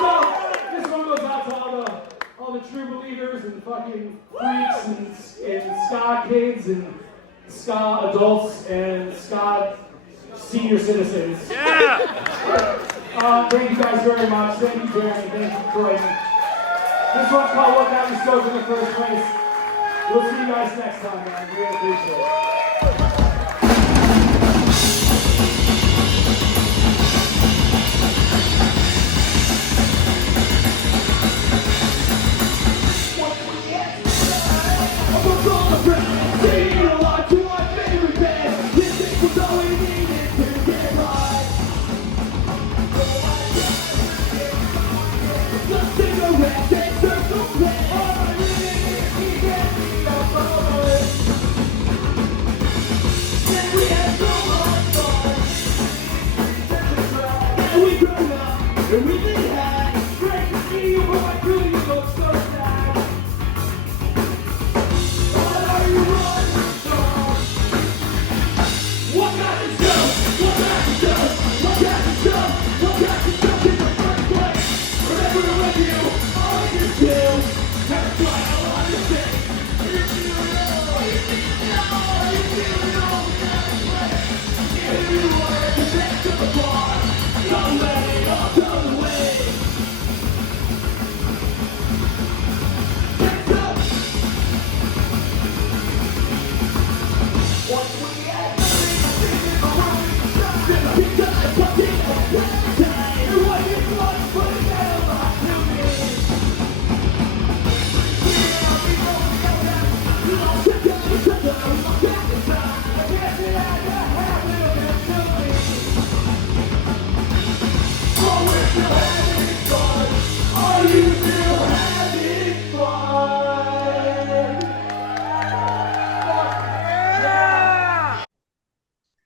So, this one goes out to all the true believers and fucking freaks and ska kids and ska adults and ska senior citizens. Thank you guys very much. Thank you, Jeremy. Thank you, Croydon. This one's called What Got Me Stoked in the First Place. We'll see you guys next time, man. Really appreciate it.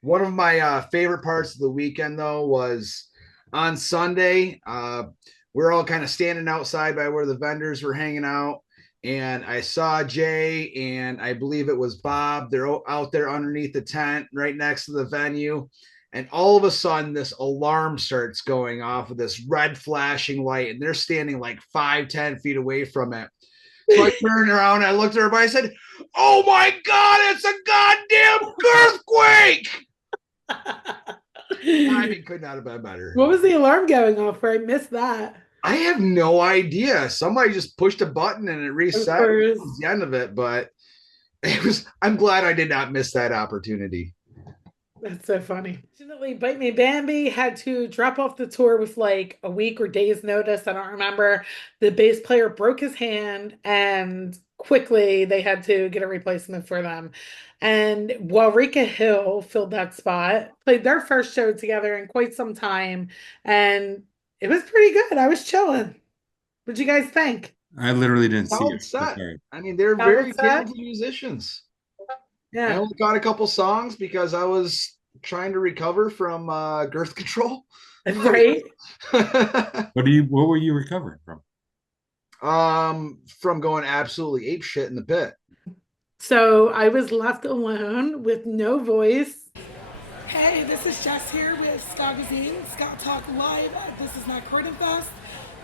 One of my favorite parts of the weekend, though, was on Sunday. We're all kind of standing outside by where the vendors were hanging out. And I saw Jay and I believe it was Bob. They're out there underneath the tent right next to the venue. And all of a sudden, this alarm starts going off with this red flashing light. And they're standing like 5-10 feet away from it. So I turned around, I looked at everybody, I said, "Oh my God, it's a goddamn earthquake!" Timing could not have been better. What was the alarm going off for? I missed that. I have no idea. Somebody just pushed a button and it reset. It was the end of it, but it was. I'm glad I did not miss that opportunity. That's so funny. Fortunately, Bite Me Bambi had to drop off the tour with like a week or days notice. I don't remember. The bass player broke his hand and quickly they had to get a replacement for them. And Wareika Hill filled that spot, played their first show together in quite some time, and it was pretty good. I was chilling. What'd you guys think? I literally didn't see Solid it. So set. sorry. I mean, they're Solid very set? talented musicians. I Yeah. only got a couple songs because I was trying to recover from Girth Control. Right. What were you recovering from? From going absolutely ape shit in the pit. So I was left alone with no voice. Hey, this is Jess here with Ska Gazine, Ska Talk Live at This Is Not Croydon Fest.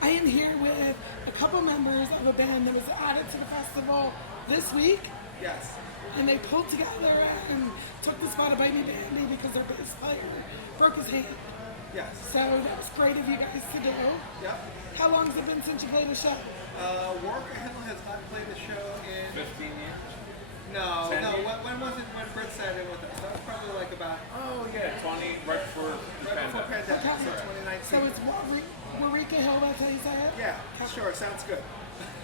I am here with a couple members of a band that was added to the festival this week. Yes. And they pulled together and took the spot of Bite Me Bambi because their bass player broke his hand. Yes. So that was great of you guys to do. Yep. How long has it been since you played a show? Wareika Hill has not played the show in 15 years. No, 10 no. years? When was it when Britt sat in with us? That was probably like about Oh yeah, 20 right before pandemic. So Okay. 2019. So it's Wareika Hill, that's how you say it? Yeah, sure. Sounds good.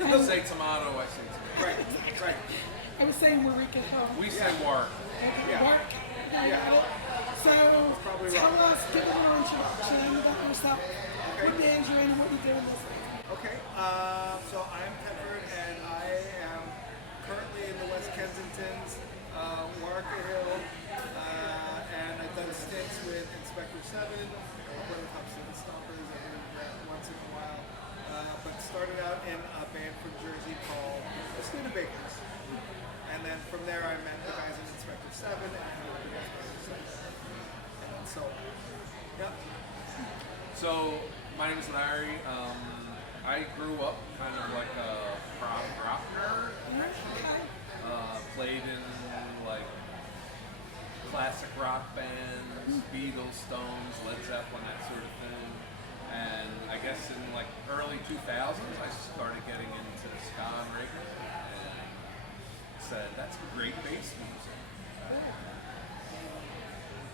You say tomato, I say tomato. Right, right. I was saying Wareika Hill. We say work. Okay, Yeah. work. Okay, Yeah. got it. So probably tell right. us, give a little introduction about yourself. What band you're in, what you're doing this week. Okay. So I'm Tedford, and I am currently in the West Kensington's Wareika Hill, and I've done stints with Inspector 7, one of the top city stompers. I do that once in a while. But started out in a band from Jersey called the Studebakers. And then from there I met the guys in Inspector 7 and the guys in Inspector 7. And so on. Yep. So my name is Larry. I grew up kind of like a prog rock nerd, actually. Played in like classic rock bands, Beatles, Stones, Led Zeppelin, that sort of thing. And I guess in like early 2000s, I started getting into ska and reggae, and said that's great bass music.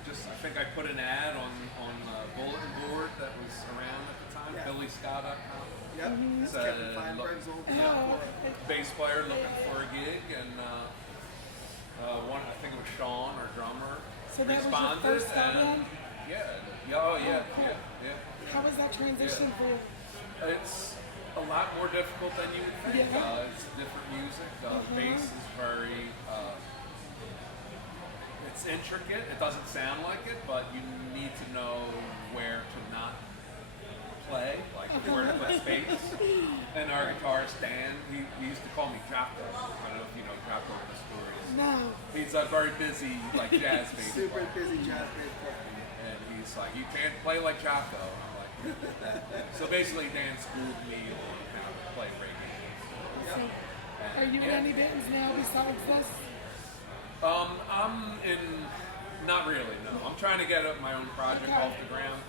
I think I put an ad on a bulletin board that was around at the time, BillySka.com. Yep. Said, Kevin Feinberg's old bass player looking for a gig, and one, I think it was Sean, our drummer, So that was your responded, first and album? yeah. How was that transition for you? It's a lot more difficult than you would think. Yeah. It's different music. Bass is very, it's intricate. It doesn't sound like it, but you need to know where to not play, like where to put space. And our guitarist Dan, he used to call me Jocko. I don't know if you know Jocko in the stories. No. He's a very busy, like jazz bass Super player. busy jazz bass player. And he's like, you can't play like Jocko. And I'm like, so basically Dan schooled me on how to play reggae. So, are you in any bands now besides this? I'm in, not really, no. I'm trying to get my own project off the ground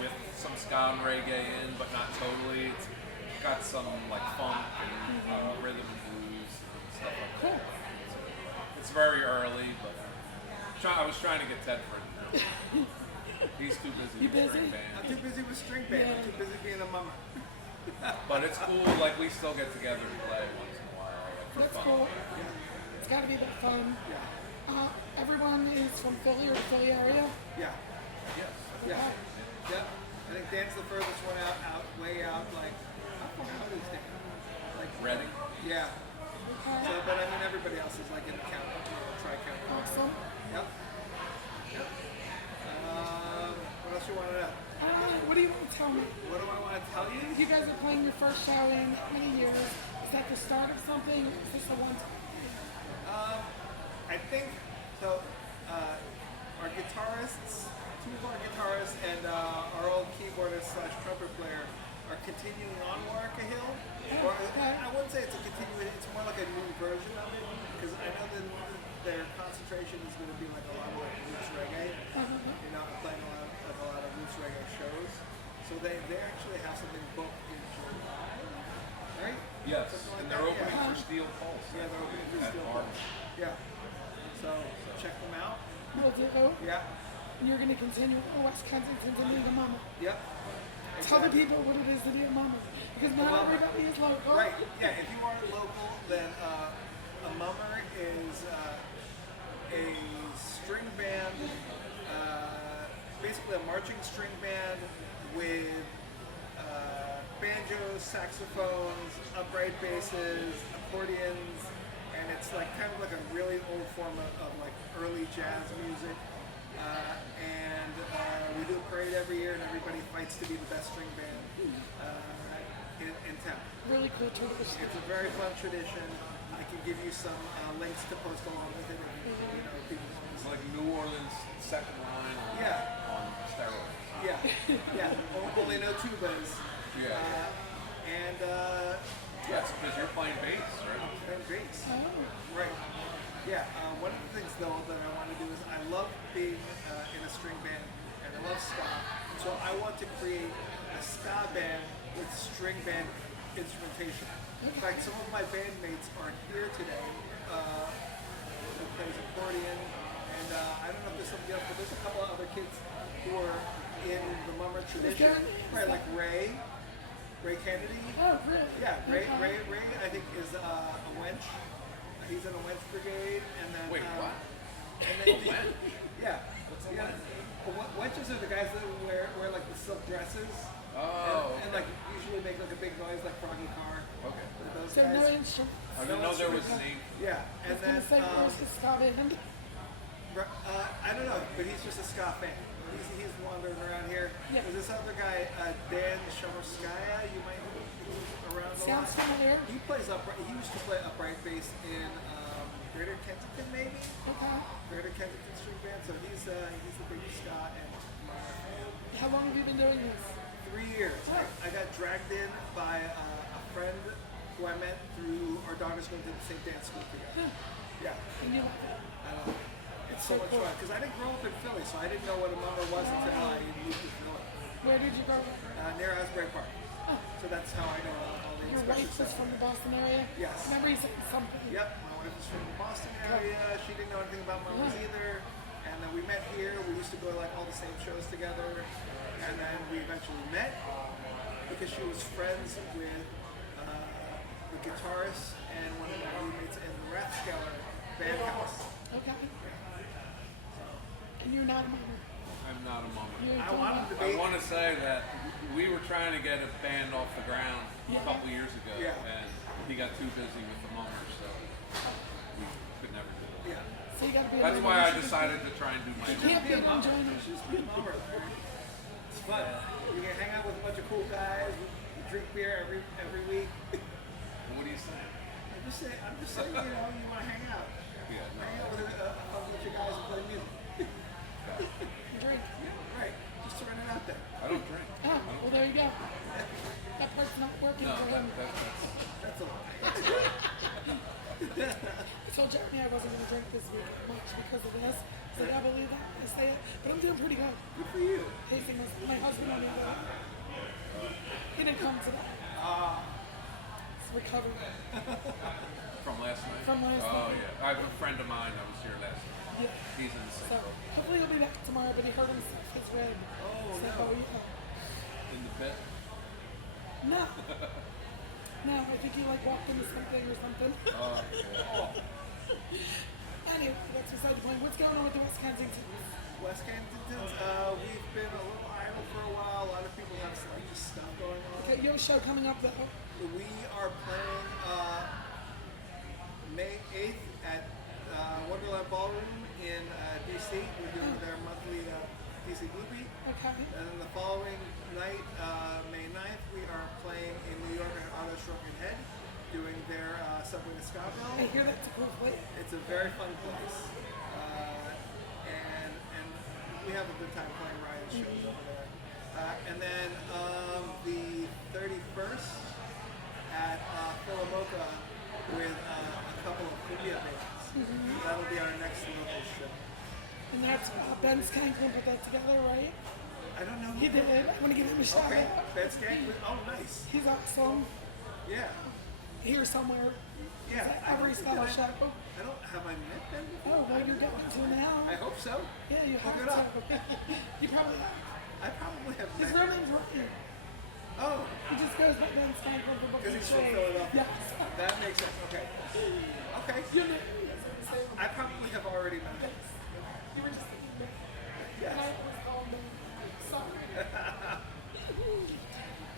with some ska and reggae in, but not totally. It's got some like funk and rhythm and blues and stuff like that. It's very early, but I was trying to get Tedford. He's too busy with string band. I'm too busy with string band. I'm too busy being a mama. But it's cool, like we still get together and play once in a while. Like, for That's fun. cool. It's got to be that fun. Everyone is from Philly or the Philly area? Yeah. Yes. Yeah. Yep. I think Dan's the furthest one way out. Like, how far out is Dan? Like Reading? Yeah. Okay. So, but I mean, everybody else is like in the county, tri-county. Awesome. Yep. Yep. What else you want to know? What do you want to tell me? What do I want to tell you? You guys are playing your first show in how many years? Is that the start of something? Is this the one time? I think so. Our guitarists, two of our guitarists, and our old keyboardist / trumpet player are continuing on Wareika Hill. Or I wouldn't say it's a continuation; it's more like a new version of it. Because I know that their concentration is going to be like a lot of like roots reggae. You know, playing a lot of roots reggae shows. So they actually have something booked in July, right? Yes, Something like and they're that, opening yeah. for Steel Pulse. Yeah, they're opening for at Steel March. Pulse. Yeah. So check them out. will do. Yeah. And you're going to continue in West Kensington to be the mama. Yep. Tell the people what it is to be a mama. Because not everybody is local. Right. Yeah, if you aren't local, then a mummer is a string band, basically a marching string band with banjos, saxophones, upright basses, accordions, and it's like kind of like a really old form of like early jazz music. And we do a parade every year, and everybody fights to be the best string band in town. Really cool tradition. It's a very fun tradition. I can give you some links to post along with it. You know, people. It's like New Orleans second line on steroids. Yeah, yeah. Only no tubas. Yeah. And yes, because you're playing bass, right? I'm playing bass. Oh. Right. Yeah. One of the things though that I want to do is I love being in a string band and I love ska. So I want to create a ska band with string band instrumentation. In fact, some of my bandmates are here today who plays accordion, and I don't know if there's somebody else, but there's a couple of other kids who are in the mummer tradition. Right, like Ray Kennedy. Oh, really? Yeah, Ray I think is a wench. He's in a wench brigade, and then Wait, what? And then yeah. What's a wench? Wenches are the guys that wear like the silk dresses. Oh. And like usually make like a big noise like Froggy Car. Okay. Those So guys. no instruments. I didn't know there was a name. Yeah, I was going to say, where's the ska band? I don't know, but he's just a ska fan. He's wandering around here. Yeah. There's this other guy, Dan Shamarskaya, you might know around a Sounds lot. familiar. He plays upright. He used to play upright bass in Greater Kensington, maybe. Okay. Greater Kensington String Band. So he's the big ska and How long have you been doing this? 3 years. I got dragged in by a friend who I met through our daughters going to the same dance school together. Yeah. And you like it? I don't know. It's so much fun because I didn't grow up in Philly, so I didn't know what a mummer was until I moved to Philly. Where did you grow up? Near Asbury Park. So that's how I know all the Your wife was from the Boston area? Yes. Remember you said something? Yep, my wife was from the Boston area. She didn't know anything about mummers either. And then we met here. We used to go to like all the same shows together. And then we eventually met because she was friends with the guitarist and one of my roommates in the Rathskeller band house. Okay. And you're not a mummer? I'm not a mummer. I I want to say that we were trying to get a band off the ground a couple years ago, and he got too busy with the mummers, so we could never do it. Yeah. So you gotta be That's why I decided to try and do my You own. can't be a mummer. Just be a mummer. It's fun. You can hang out with a bunch of cool guys. We drink beer every week. What do you say? I'm just saying, you know, you want to hang out. Yeah, Hang out with a bunch of guys and play music. You drink. Right. Just throwing it out there. I don't drink. Oh, well there you go. That part's not working No, for him. That's a lie. I told Jeremy I wasn't going to drink this week much because of this. So I believe that. I say it. But I'm doing pretty good. Good for you. Tasting this. My husband on the other. He didn't come today. It's recovered. From last night? From last Oh, night. yeah. I have a friend of mine that was here last night. Yeah. He's in the So same boat. hopefully he'll be back tomorrow, but he hurt himself. His rib. Oh, so, no. Yeah. In the bed? No. No, I think he like walked into something or something. Anyway, that's beside the point. What's going on with the West Kensingtons? West Kensingtons, we've been a little idle for a while. A lot of people have some stuff going on. Okay, you have a show coming up though. We are playing May 8th at Wonderland Ballroom in DC. We're doing their monthly DC Loopy. Okay. And then the following night, May 9th, we are playing in New York at Auto Shrunken Head, doing their Subway to Scotland. I hear that's a cool place. It's a very fun place. And we have a good time playing Ryan's shows over there. And then the 31st at Philomoka with a couple of India bands. That'll be our next local show. And that's Ben Skanklin put that together, right? I don't know. He did. I want to give him a shout Okay, out. Ben Skanklin. Oh, nice. He's awesome. Yeah. Here somewhere. Yeah, Is it I every don't think that scholarship? I don't have I met them before. Oh, well, you're getting to now. I hope so. Yeah, you have Look it up. to. You probably have. I probably have His met real them. name's Rocky. Oh, He just goes by Ben Spangle for because he's from Philadelphia. Yes. That makes sense. Okay. Okay. You know, that's what I'm saying. I probably have already met him. You were just thinking that. Yes. And I always call him sorry.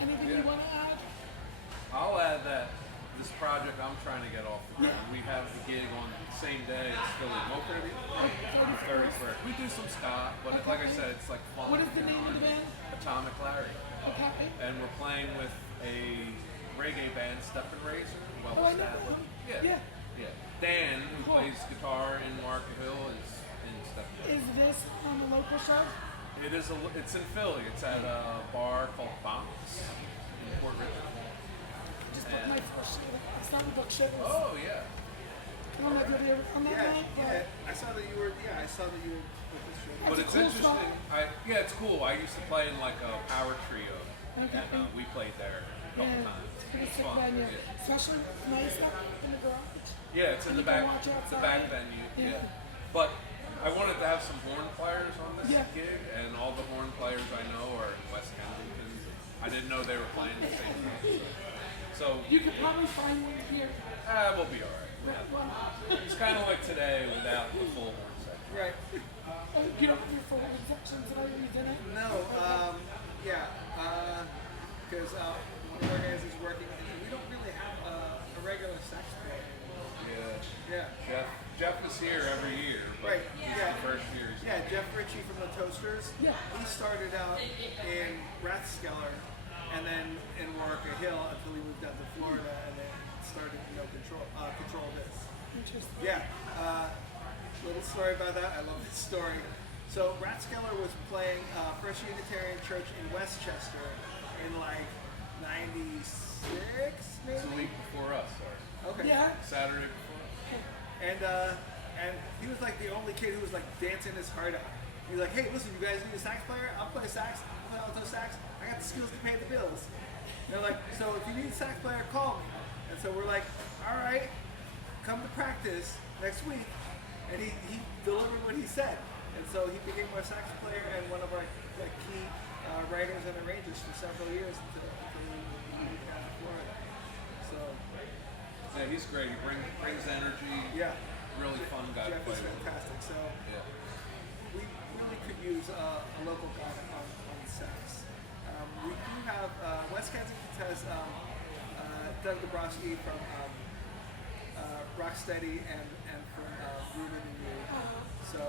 Anything you want to add? I'll add that this project I'm trying to get off the ground. We have the gig on the same day as Philly. What could it be? 31st. We do some ska, but like I said, it's like fun. What is the name of the band? Atomic Larry. Okay. And we're playing with a reggae band, Step and Razor, well Oh, I know established. them. Yeah. Yeah. Dan, who Cool. plays guitar in Wareika Hill, is in Step and Razor. Is this on a local show? It is. It's in Philly. It's at a bar called Bounce in Port Richmond. Just put my first show. It's not a book show. Oh yeah. I don't know if you're there on that night, but I saw that you were. Yeah, I saw that you were with this show. But it's cool interesting. Yeah, it's cool. I used to play in like a power trio, Okay. and we played there a couple times. it's pretty It's sick fun. venue. Yeah. Especially nice up in the garage. Yeah, it's in And the you can back. watch The outside. back venue. Yeah. But I wanted to have some horn players on this Yeah. gig, and all the horn players I know are in West Kensington. I didn't know they were playing the same time. So You could probably find one here. we'll be all right. Well, It's kind of like today without the full horn section. Right. you don't have your full section today, you didn't? No. Yeah. Because one of our guys is working. We don't really have a regular sax player. Yeah. Yeah. Jeff is here every year. But Right. this is Yeah. the first year. Yeah. Jeff Ritchie from the Toasters. Yeah. He started out in Rathskeller, and then in Wareika Hill until he moved out to Florida, and then started control this. Interesting. Yeah. Little story about that. I love this story. So Rathskeller was playing First Unitarian Church in Westchester in like '96, maybe. It's a week before us, sorry. Okay. Yeah. Saturday before. And he was like the only kid who was like dancing his heart out. He's like, hey, listen, you guys need a sax player? I'll play sax. I'll play alto sax. I got the skills to pay the bills. And they're like, so if you need a sax player, call me. And so we're like, all right, come to practice next week. And he delivered what he said. And so he became our sax player and one of our like key writers and arrangers for several years until we moved down to Florida. So Yeah, he's great. He brings energy. yeah. Really fun guy to Jeff play is with. fantastic. So Yeah. we really could use a local guy on sax. We do have West Kensington has Doug Dabrowski from Rocksteady and from Ruben and You. So,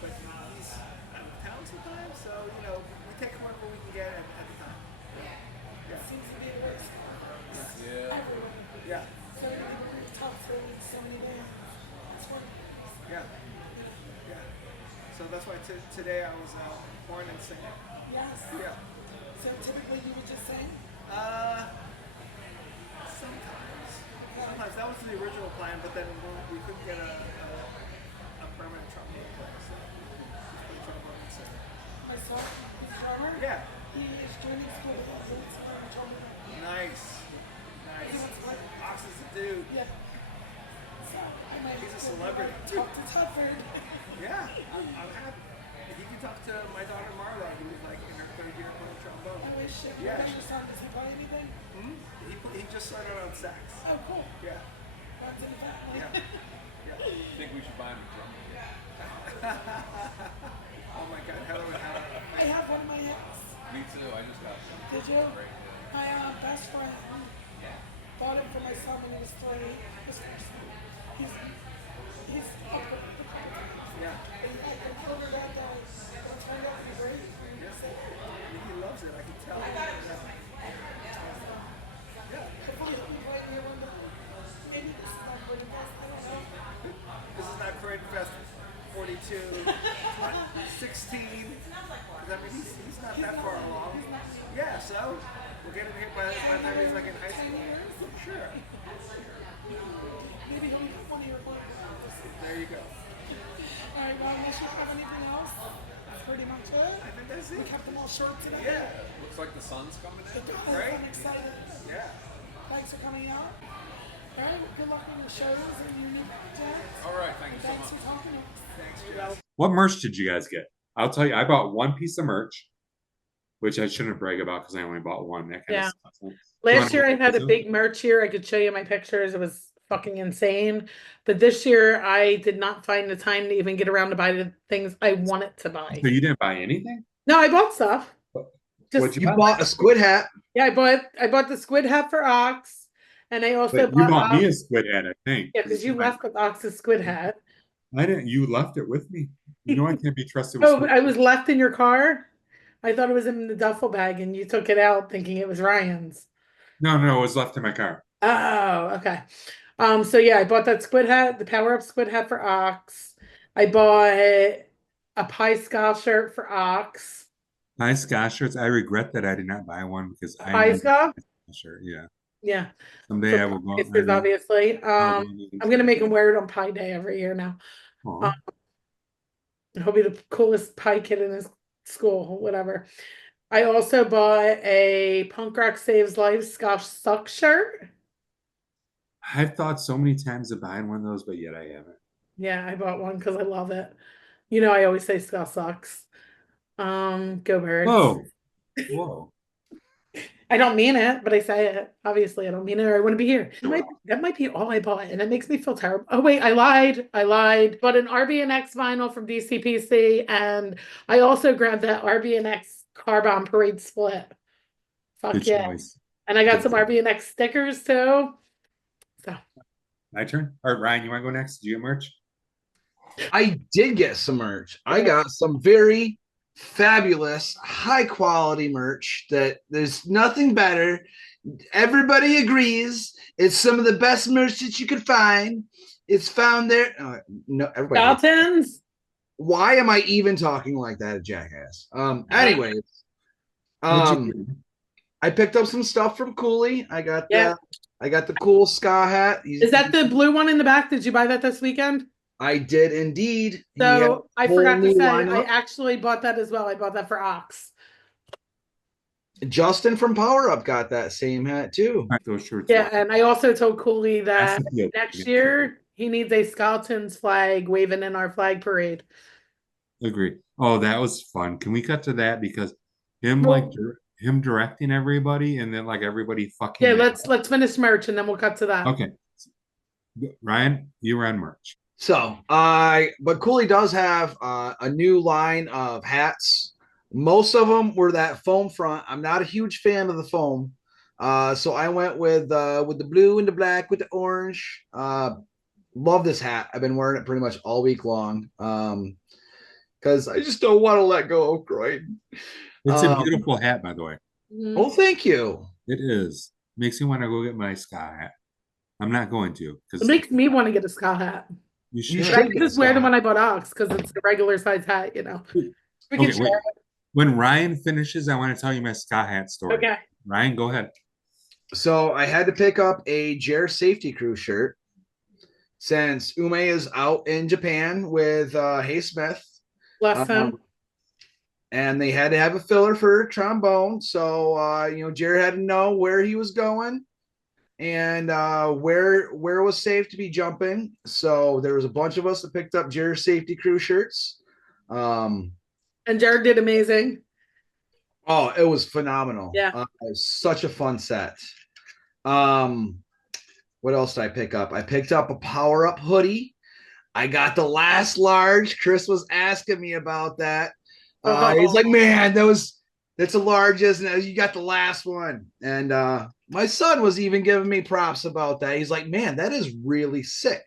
but he's out of town sometimes. So we take him wherever we can get at the time. Yeah. Seems to be a race. Yeah. Yeah. So many top three, so many bands. It's one. Yeah. Yeah. So that's why today I was horn and singing. Yes. Yeah. So typically you would just sing? Sometimes. Sometimes. That was the original plan, but then we couldn't get a permanent trombone player, so just play trombone and sing. My son, he's a drummer. Yeah. He is joining school with us. It's trombone. Nice. Nice. Ox is a dude. Yeah. So I might He's a celebrity. talk to Tedford. Yeah. I'm happy. If you can talk to my daughter Marla, who was like in her third year playing trombone. I wish it Yeah. your son does he play anything? He just started on sax. Oh, cool. Yeah. Runs in the family. Yeah. Yeah. I think we should buy him a drum. Oh my God! How do I have one in my house. Me too. I just got some. Did you? Great. My best friend bought it for my son when he was 3. His first one. He's up with the Yeah. I ordered that though. It turned out to be great. He loves it. I can tell. Yeah. Hopefully he'll be playing here one day. Maybe this is not good enough. I don't know. This is not Croydon Fest 42, 16. I mean, he's not that far along. Yeah, so we'll get him here by the time he's like in high school. Sure. Maybe he'll be one of your boys. There you go. All right, well, unless you have anything else, that's pretty much it. I think that's it. We kept them all short today. Yeah. Looks like the sun's coming in. It does. Right? I'm excited. Yeah. Lights are coming out. All right, good luck on the shows and your new projects. All right, thank you so Thanks much. for talking to us. Thanks, Jess. What merch did you guys get? I'll tell you, I bought one piece of merch, which I shouldn't brag about because I only bought one. That kind Yeah. of stuff. Last year I had a big merch year. I could show you my pictures. It was fucking insane. But this year I did not find the time to even get around to buy the things I wanted to buy. So you didn't buy anything? No, I bought stuff. What'd You bought a squid hat. Yeah, I bought the squid hat for Ox, and I also But you bought bought me a squid hat, I think. yeah, because you left with Ox's squid hat. I didn't. You left it with me. You know I can't be trusted with Oh, squid. I was left in your car. I thought it was in the duffel bag, and you took it out thinking it was Ryan's. No, it was left in my car. Oh, okay. So yeah, I bought that squid hat, the power up squid hat for Ox. I bought a pie skull shirt for Ox. Pie Scott shirts. I regret that I did not buy one because I Pie skull? shirt. Yeah. Yeah. Someday So I will go. Traitors, obviously. I'm gonna make him wear it on Pie Day every year now. He'll be the coolest pie kid in his school, whatever. I also bought a Punk Rock Saves Lives Scotch Suck shirt. I've thought so many times of buying one of those, but yet I haven't. Yeah, I bought one because I love it. You know, I always say Scott sucks. Go Birds. Whoa. I don't mean it, but I say it. Obviously, I don't mean it, or I wouldn't be here. That might be all I bought, and it makes me feel terrible. Oh wait, I lied. Bought an RBNX vinyl from DCPC, and I also grabbed that RBNX Car Bomb Parade split. Fuck Good yeah! choice. And I got some RBNX stickers too. So My turn. All right, Ryan, you want to go next? Do you get merch? I did get some merch. I got some very fabulous, high quality merch that there's nothing better. Everybody agrees it's some of the best merch that you could find. It's found there. No, everybody. Daltons. Why am I even talking like that, a jackass? Anyways, I picked up some stuff from Cooley. I got the cool ska hat. Is that the blue one in the back? Did you buy that this weekend? I did indeed. So I forgot to say, lineup. I actually bought that as well. I bought that for Ox. Justin from Power Up got that same hat too. Those shirts. Yeah, and I also told Cooley that That's the deal. next year he needs a Skelton's flag waving in our flag parade. Agreed. Oh, that was fun. Can we cut to that because him directing everybody and then like everybody fucking. Yeah, let's finish merch and then we'll cut to that. Okay. Ryan, you were on merch. So but Cooley does have a new line of hats. Most of them were that foam front. I'm not a huge fan of the foam. So I went with the blue and the black with the orange. Love this hat. I've been wearing it pretty much all week long. Because I just don't want to let go of Croydon. It's a beautiful hat, by the way. Oh, thank you. It is. Makes me want to go get my ska hat. I'm not going to. It makes me want to get a ska hat. You should. I just wear the one I bought Ox because it's a regular size hat, you know. We can share it. When Ryan finishes, I want to tell you my ska hat story. Okay. Ryan, go ahead. So I had to pick up a Jer Safety Crew shirt since Ume is out in Japan with Hay Smith. Bless him. And they had to have a filler for trombone. So, Jer had to know where he was going and where it was safe to be jumping. So there was a bunch of us that picked up Jer Safety Crew shirts. And Jared did amazing. Oh, it was phenomenal. Yeah. It was such a fun set. What else did I pick up? I picked up a Power Up hoodie. I got the last large. Chris was asking me about that. He's like, man, that's a large, isn't it? You got the last one. And my son was even giving me props about that. He's like, man, that is really sick.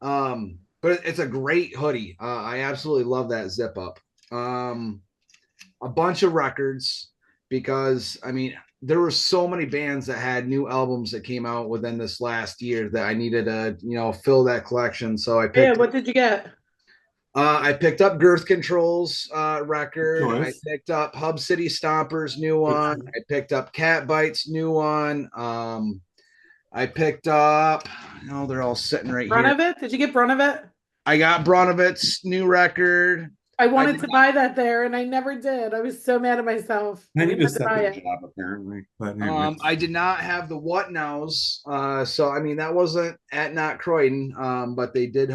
But it's a great hoodie. I absolutely love that zip up. A bunch of records because there were so many bands that had new albums that came out within this last year that I needed to fill that collection. So I picked. What did you get? I picked up Girth Control's record. Nice. I picked up Hub City Stompers' new one. I picked up Cat Bite's new one. I picked up. They're all sitting right here. Brunovit? Did you get Brunovit? I got Brunovit's new record. I wanted to buy that there, and I never did. I was so mad at myself. I I need a had to buy second it. job apparently. But anyway. I did not have the what nows. So I mean that wasn't at Not Croydon. But they did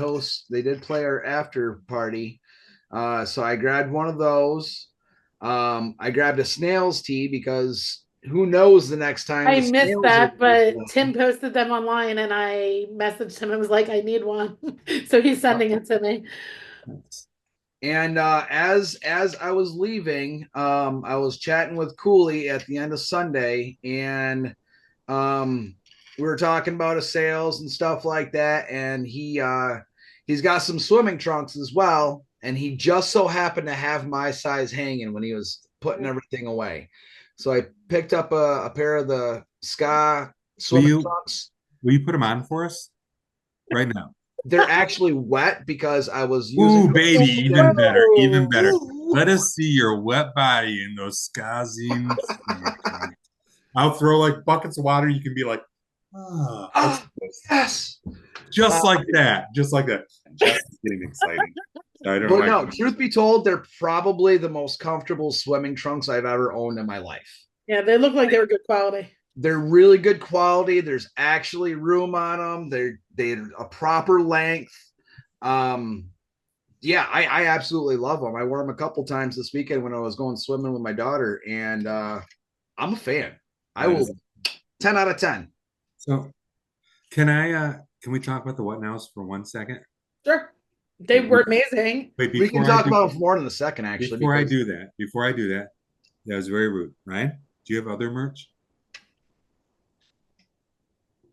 play our after party. So I grabbed one of those. I grabbed a snail's tea because who knows the next time I the missed snails that, are but Tim posted them online, and I messaged him and was like, "I need one," so he's sending it to me. And as I was leaving, I was chatting with Cooley at the end of Sunday, and we were talking about his sales and stuff like that. And he's got some swimming trunks as well, and he just so happened to have my size hanging when he was putting everything away. So I picked up a pair of the Ska swimming trunks. Will you put them on for us right now? They're actually wet because I was using. Ooh, baby, even better, even better. Let us see your wet body in those Ska zines. I'll throw like buckets of water. You can be like, yes, just like that, just like that. Just getting excited. I don't but no, truth be told, they're probably the most comfortable swimming trunks I've ever owned in my life. Yeah, they look like they were good quality. They're really good quality. There's actually room on them. They're a proper length. Yeah, I absolutely love them. I wore them a couple times this weekend when I was going swimming with my daughter, and I'm a fan. I will 10 out of 10. So can we talk about the what nows for 1 second? Sure. They were amazing. Wait, we can talk about them more in a second, actually. Before I do that, that was very rude, right? Do you have other merch?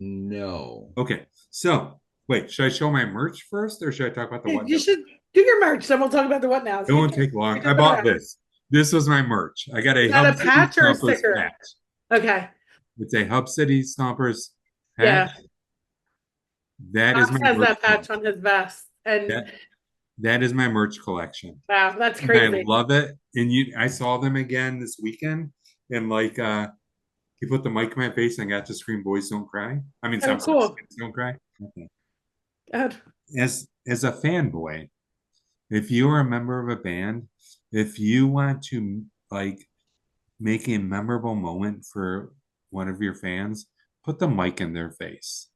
No. Okay. So wait, should I show my merch first or should I talk about the what? You should do your merch, then we'll talk about the what now. It won't take long. I bought this. This was my merch. I got a Hub City patch or a sticker? Patch. Okay. It's a Hub City Stompers patch. Yeah. That is my has merch that patch on his vest. And that is my merch collection. Wow, that's crazy. And I love it. And I saw them again this weekend, and like he put the mic in my face and got to scream "Boys Don't Cry." I mean, some cool. Don't cry. Okay. Good. As a fanboy, if you are a member of a band, if you want to like make a memorable moment for one of your fans, put the mic in their face.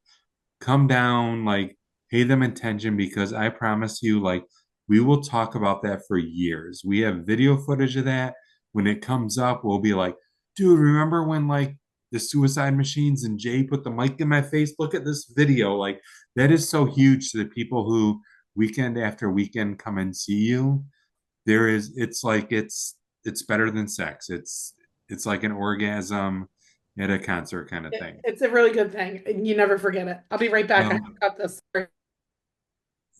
Come down, like pay them attention, because I promise you, like, we will talk about that for years. We have video footage of that. When it comes up, we'll be like, dude, remember when like the Suicide Machines and Jay put the mic in my face? Look at this video. Like, that is so huge to the people who weekend after weekend come and see you. It's better than sex. It's like an orgasm at a concert kind of thing. It's a really good thing. And you never forget it. I'll be right back. I got this.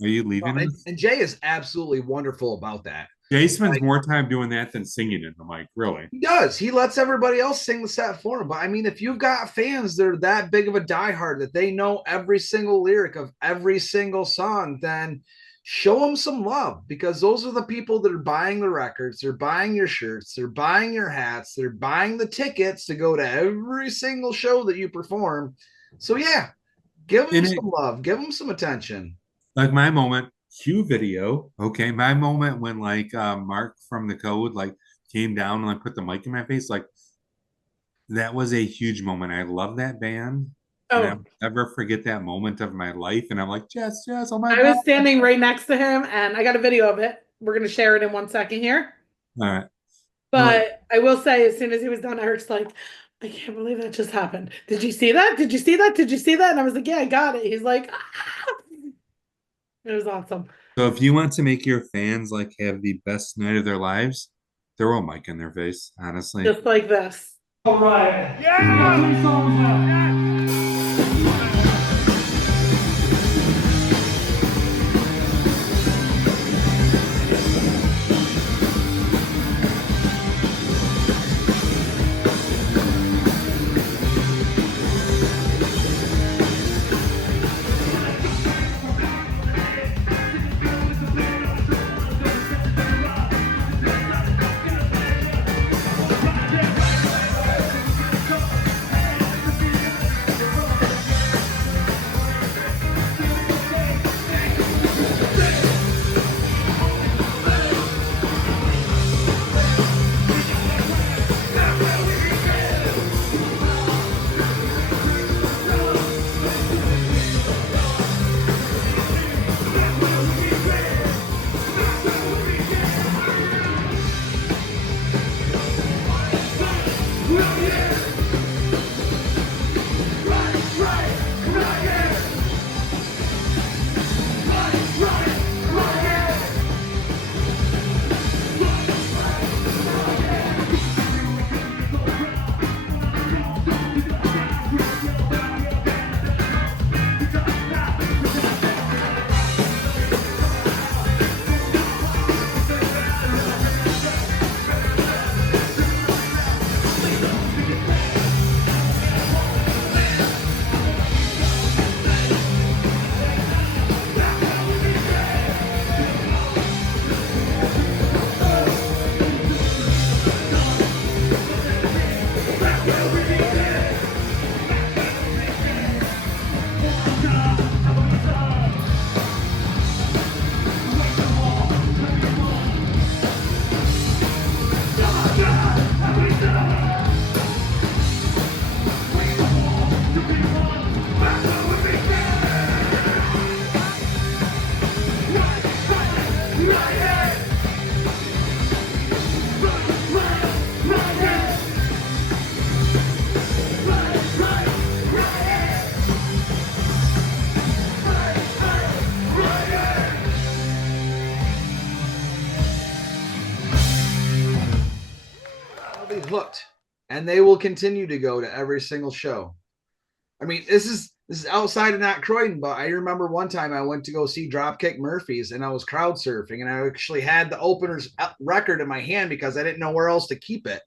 Are you leaving? And Jay is absolutely wonderful about that. Jay spends more time doing that than singing in the mic, really. He does. He lets everybody else sing the set for him. But I mean, if you've got fans that are that big of a diehard that they know every single lyric of every single song, then show them some love, because those are the people that are buying the records, they're buying your shirts, they're buying your hats, they're buying the tickets to go to every single show that you perform. So yeah, give them some love, give them some attention. Like my moment, cue video. Okay, my moment when like Mark from the Code like came down and like put the mic in my face, like that was a huge moment. I love that band. Oh, and I'll never forget that moment of my life. And I'm like, Jess, oh my God. I was standing right next to him, and I got a video of it. We're gonna share it in 1 second here. All right. But I will say, as soon as he was done, Eric's like, I can't believe that just happened. Did you see that? Did you see that? Did you see that? And I was like, yeah, I got it. He's like, ah! It was awesome. So if you want to make your fans like have the best night of their lives, throw a mic in their face, honestly. Just like this. All right. Yeah. 3 songs now. They'll be hooked, and they will continue to go to every single show. I mean, this is outside of not Croydon, but I remember one time I went to go see Dropkick Murphys, and I was crowd surfing, and I actually had the opener's record in my hand because I didn't know where else to keep it.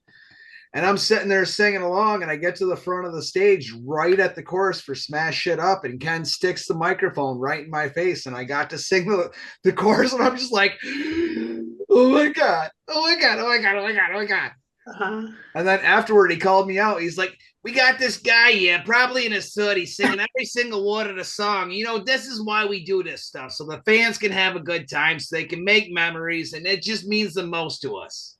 And I'm sitting there singing along, and I get to the front of the stage right at the chorus for Smash Shit Up, and Ken sticks the microphone right in my face, and I got to sing the chorus, and I'm just like, oh my God, oh my God, oh my God, oh my God, oh my God. Uh-huh. And then afterward, he called me out. He's like, we got this guy here, probably in his hood. He's singing every single word of the song. You know, this is why we do this stuff, so the fans can have a good time, so they can make memories, and it just means the most to us.